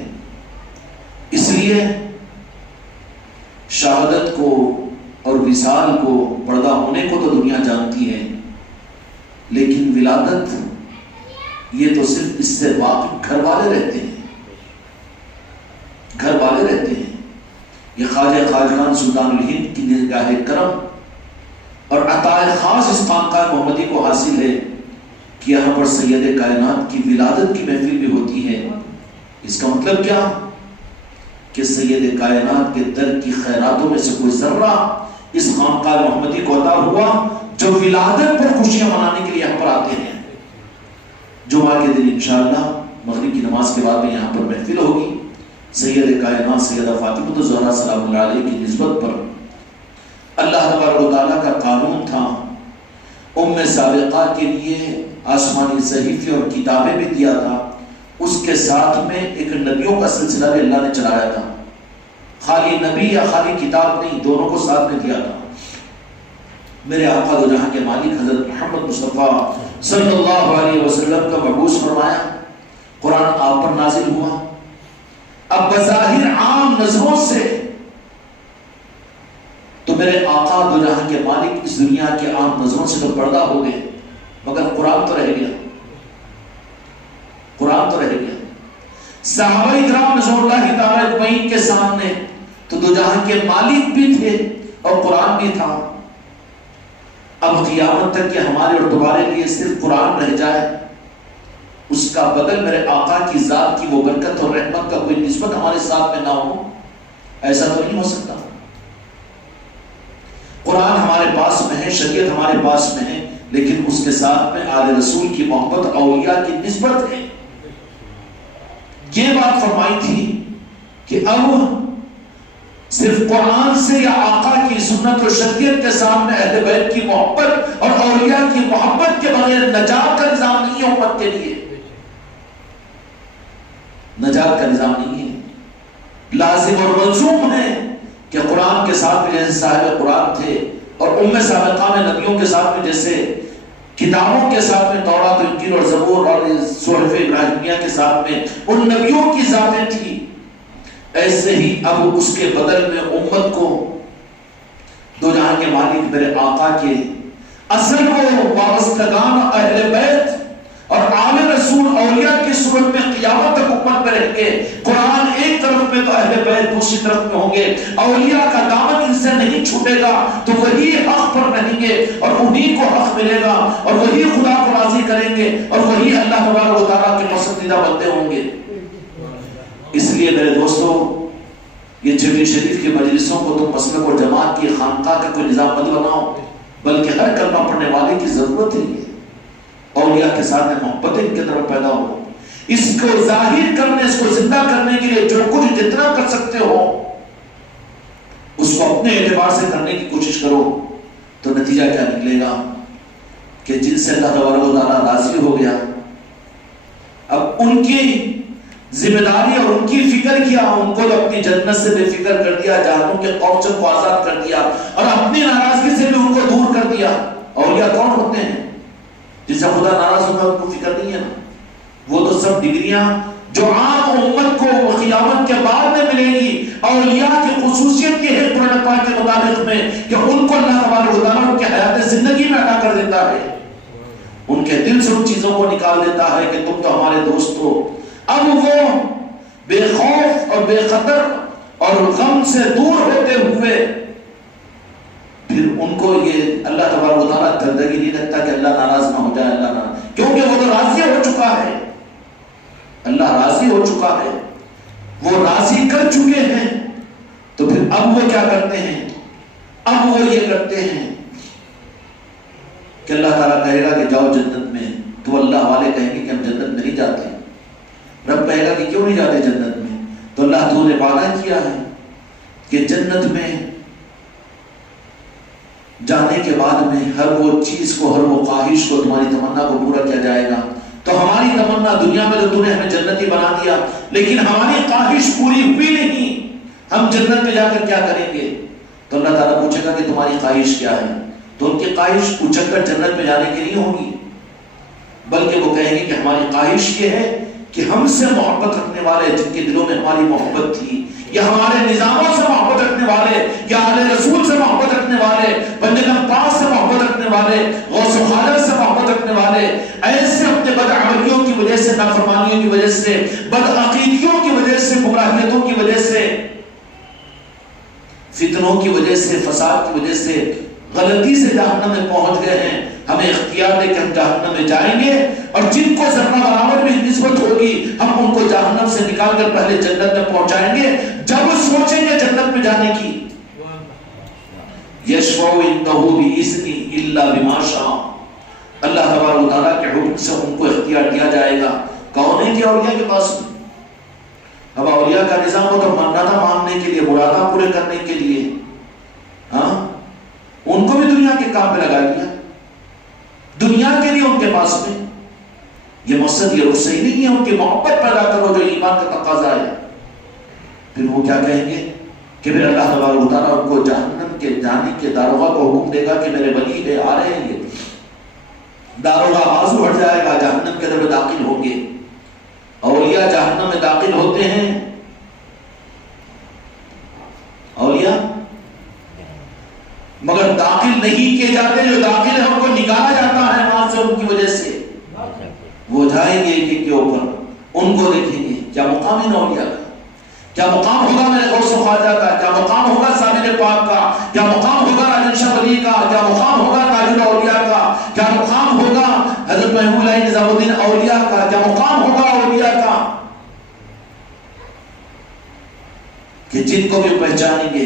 اس لیے شہادت کو اور وصال کو، پردہ ہونے کو تو دنیا جانتی ہے، لیکن ولادت یہ تو صرف اس سے واقف گھر والے رہتے ہیں، گھر والے رہتے ہیں۔ یہ خواجہ خواجگان سلطان الہند کی نگاہ کرم اور عطاء خاص اس خانقاہ محمدی کو حاصل ہے کہ یہاں پر سید کائنات کی ولادت کی محفل بھی ہوتی ہے۔ اس کا مطلب کیا کہ سید کائنات کے در کی خیراتوں میں سے کوئی ذرہ اس خانقاہ محمدی کو عطا ہوا جو ولادت پر خوشیاں منانے کے لیے یہاں پر آتے ہیں۔ جمعہ کے دن انشاءاللہ مغرب کی نماز کے بعد میں یہاں پر محفل ہوگی۔ سید کائنات سیدہ فاطمہ الزہرا سلام اللہ علیہ کی نسبت پر اللہ تبارک و تعالیٰ کا قانون تھا، ام سابقہ کے لیے آسمانی صحیفے اور کتابیں بھی دیا تھا، اس کے ساتھ میں ایک نبیوں کا سلسلہ بھی اللہ نے چلایا تھا، خالی نبی یا خالی کتاب نہیں، دونوں کو ساتھ میں دیا تھا۔ میرے آقا دو جہاں کے مالک حضرت محمد مصطفیٰ صلی اللہ علیہ وسلم کا مبعوث فرمایا، قرآن آپ پر نازل ہوا۔ اب بظاہر عام نظروں سے تو میرے آقا دو جہاں کے مالک اس دنیا کے عام نظروں سے تو پردہ ہو گئے، مگر قرآن تو رہ گیا، قرآن تو رہ گیا۔ صحابہ کرام رضوان اللہ تعالیٰ اجمعین کے سامنے تو دو جہاں کے مالک بھی تھے اور قرآن بھی تھا۔ اب قیامت تک کہ ہمارے اور تمہارے لیے صرف قرآن رہ جائے، اس کا بدل میرے آقا کی ذات کی وہ برکت اور رحمت کا کوئی نسبت ہمارے ساتھ میں نہ ہو، ایسا تو نہیں ہو سکتا۔ قرآن ہمارے پاس میں ہے، شریعت ہمارے پاس میں ہے، لیکن اس کے ساتھ میں آل رسول کی محبت، اولیاء کی نسبت ہے۔ یہ بات فرمائی تھی کہ اب صرف قرآن سے یا آقا کی سنت و شریعت کے سامنے اہل بیت کی محبت اور اولیاء کی محبت کے بغیر نجات کا نظام نہیں ہے امت کے لیے، نجات کا نظام نہیں ہے۔ لازم اور ملزوم ہے کہ قرآن کے ساتھ میں جیسے صاحب قرآن تھے اور ام سابقہ میں نبیوں کے ساتھ میں جیسے کتابوں کے ساتھ میں تورات و انجیل اور زبور اور صحف ابراہیمیہ کے ساتھ میں ان نبیوں کی ذاتیں تھی، ایسے ہی اب اس کے بدل میں امت کو دو جہاں کے مالک میرے آقا کے اصل وہ وابستگان اہل بیت اور آل رسول اولیاء کی صورت میں قیامت تک امت میں رہیں گے۔ قرآن ایک طرف میں تو اہل بیت دوسری طرف میں ہوں گے، اولیاء کا دامن ان سے نہیں چھوٹے گا، تو وہی حق پر رہیں گے اور انہی کو حق ملے گا اور وہی خدا کو راضی کریں گے اور وہی اللہ تبارک و تعالیٰ کے پسندیدہ بندے ہوں گے۔ اس لیے میرے دوستو، یہ جبریل شریف کی مجلسوں کو تم مسلک اور جماعت کی خانقاہ کا کوئی نظام مت بناؤ، بلکہ ہر کلمہ پڑھنے والے کی ضرورت ہے اولیاء کے ساتھ محبت ان کے طرف پیدا ہو، اس کو ظاہر کرنے، اس کو زندہ کرنے کے لیے جو کچھ جتنا کر سکتے ہو اس کو اپنے اعتبار سے کرنے کی کوشش کرو، تو نتیجہ کیا نکلے گا کہ جن سے اللہ تبارک و تعالیٰ راضی ہو گیا، اب ان کی ذمہ داری اور ان کی فکر کیا، ان کو اپنی جنت سے بے فکر کر دیا، جہنم کے خوف سے کو آزاد کر دیا اور اپنی ناراضگی سے بھی ان کو دور کر دیا۔ اولیاء کون ہوتے ہیں؟ جس سے خدا ناراض ہوگا ان کو فکر نہیں ہے نا، وہ تو سب ڈگریاں جو عام امت کو قیامت کے بعد میں ملے گی۔ اولیاء کی خصوصیت یہ ہے قرآن پاک کے مطابق میں کہ ان کو اللہ تبارک و تعالیٰ ان کے حیات زندگی میں عطا کر دیتا ہے، ان کے دل سے ان چیزوں کو نکال دیتا ہے کہ تم تو ہمارے دوست ہو۔ اب وہ بے خوف اور بے خطر اور غم سے دور ہوتے ہوئے پھر ان کو یہ اللہ تبارک و تعالیٰ دردگی نہیں رکھتا کہ اللہ ناراض نہ ہو جائے، اللہ ناراض، کیونکہ وہ تو راضی ہو چکا ہے، اللہ راضی ہو چکا ہے، وہ راضی کر چکے ہیں۔ تو پھر اب وہ کیا کرتے ہیں؟ اب وہ یہ کرتے ہیں کہ اللہ تعالیٰ کہے گا کہ جاؤ جنت میں، تو اللہ والے کہیں گے کہ ہم جنت میں نہیں جاتے، رب کہے گا کہ کیوں نہیں جاتے جنت میں؟ تو اللہ تو نے وعدہ کیا ہے کہ جنت میں جانے کے بعد میں ہر وہ چیز کو، ہر وہ خواہش کو، تمہاری تمنا کو پورا کیا جائے گا۔ تو ہماری تمنا دنیا میں تو تو نے ہمیں جنتی بنا دیا، لیکن ہماری خواہش پوری ہوئی نہیں، ہم جنت میں جا کر کیا کریں گے؟ تو اللہ تعالیٰ پوچھے گا کہ تمہاری خواہش کیا ہے؟ تو ان کی خواہش اچک کر جنت میں جانے کے لیے ہوگی، بلکہ وہ کہیں گے کہ ہماری خواہش یہ ہے کہ ہم سے محبت رکھنے والے، جن کے دلوں میں ہماری محبت تھی، یا ہمارے نظاموں سے محبت رکھنے والے، یا آل رسول سے محبت رکھنے والے، بندگان پاک سے محبت رکھنے والے، غوث و حاجت سے محبت رکھنے والے، ایسے اپنے بدعملیوں کی وجہ سے، نافرمانیوں کی وجہ سے، بدعقیدیوں کی وجہ سے، گمراہیتوں کی وجہ سے، فتنوں کی وجہ سے، فساد کی وجہ سے غلطی سے جہنم میں پہنچ گئے ہیں، ہمیں اختیار دے کہ ہم جہنم میں جائیں گے، اور جن کو ذرہ برابر بھی نسبت ہوگی ہم ان کو جہنم سے نکال کر پہلے جنت میں پہنچائیں گے۔ جب سوچیں گے جنت میں جانے کی، یشفع عنده بإذنہ الا بما شاء، اللہ تبارک و تعالیٰ کے حکم سے ان کو اختیار دیا جائے گا۔ کون ہے کہ اولیاء کے پاس؟ اب اولیاء کا نظام ہو تو منتیں مانگنے کے لیے، مرادیں پورے کرنے کے لیے، ہاں ان کو بھی دنیا کے کام پہ لگا دیا، دنیا کے لیے ان کے پاس میں یہ مقصد، یہ صحیح نہیں ہے۔ ان کی محبت پیدا کرو جو ایمان کا تقاضا ہے۔ پھر وہ کیا کہیں گے کہ پھر اللہ تبارک و تعالیٰ ان کو جہنم کے جانے کے داروغہ کو حکم دے گا کہ میرے ولی ہے، آ رہے ہیں، یہ داروغہ بازو ہٹ جائے گا، جہنم کے اندر داخل ہوں گے۔ اولیاء جہنم میں داخل ہوتے ہیں، اولیاء مگر داخل نہیں کیے جاتے، جو داخل ہے ان کو نکالا جاتا ہے وہاں سے، ان کی وجہ سے وہ جائیں گے ایک ایک کے اوپر، ان کو دیکھیں گے کیا مقام ہے اولیاء کا، کیا مقام ہوگا میرے غوث و خواجہ کا، کیا مقام ہوگا سامر پاک کا، کیا مقام ہوگا راجن شاہ ولی کا، کیا مقام ہوگا تاج الاولیاء کا، کیا مقام ہوگا حضرت محبوب اللہ نظام الدین اولیاء کا، کیا مقام ہوگا اولیاء کا، کہ جن کو بھی پہچانیں گے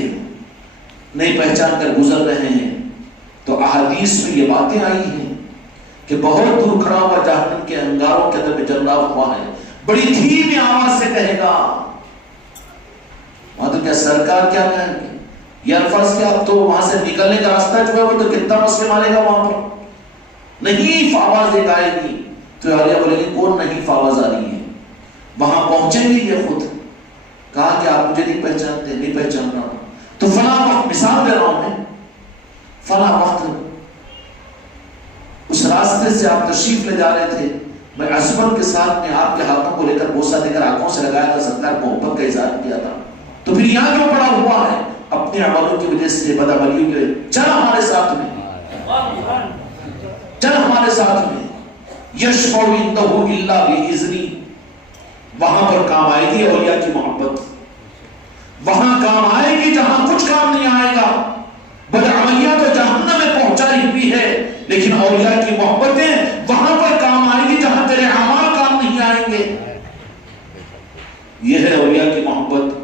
نہیں پہچان کر گزر رہے ہیں، احادیث میں یہ باتیں آئی ہیں کہ بہت دور کھڑا ہوا جہنم کے انگاروں کے اندر میں جل رہا ہوا ہے، بڑی دھیمی آواز سے کہے گا، وہاں تو کیا سرکار کیا کہیں گے، یہ الفاظ کیا، اب تو وہاں سے نکلنے کا راستہ جو ہے وہ تو کتنا مسئلے مارے گا وہاں پر، نہیں آواز ایک آئے گی تو عالیہ بولے گی کون نہیں آواز آ رہی ہے، وہاں پہنچیں گے یہ خود، کہا کہ آپ مجھے نہیں پہچانتے، نہیں پہچان رہا، تو فلاں وقت مثال دے رہا ہوں میں، فلاں وقت اس راستے سے آپ تشریف لے جا رہے تھے، میں عصمت کے ساتھ میں آپ کے ہاتھوں کو لے کر بوسہ دے کر آنکھوں سے لگایا تھا، سرکار محبت کا اظہار کیا تھا، تو پھر یہاں کیوں پڑا ہوا ہے؟ اپنے عملوں کی وجہ سے، بدعملیوں کے، چل ہمارے ساتھ میں، چل ہمارے ساتھ میں، یشفع عندہ الا باذنہ، وہاں پر کام آئے گی اولیاء کی محبت، وہاں کام آئے گی جہاں کچھ کام نہیں آئے گا، بدعملیاں تو جہنم میں پہنچائی ہوئی ہے، لیکن اولیاء کی محبتیں وہاں پر کام آئے گی جہاں تیرے اعمال کام نہیں آئیں گے، یہ ہے اولیاء کی محبت۔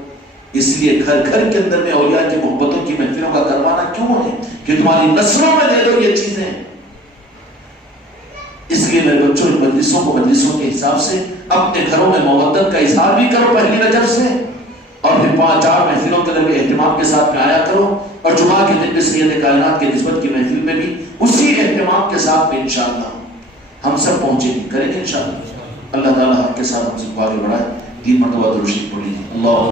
اس لیے گھر گھر کے اندر میں اولیاء کی محبتوں کی محفلوں کا کروانا کیوں ہے کہ تمہاری نسلوں میں دے دو یہ چیزیں۔ اس لیے میرے بچوں مجلسوں کے حساب سے اپنے گھروں میں مودت کا اظہار بھی کرو پہلی رجب سے، اور پھر 5-4 محفلوں کے اندر اہتمام کے ساتھ میں آیا کرو، اور جمعہ کے دن میں سید کائنات کی نسبت کی محفل میں بھی اسی اہتمام کے ساتھ میں انشاءاللہ ہم سب پہنچیں گے، کریں گے انشاءاللہ۔ اللہ تعالیٰ حق کے ساتھ ہم سب کو آگے بڑھائے۔ 3 مرتبہ درود شریف پڑھ لیجیے۔ اللہ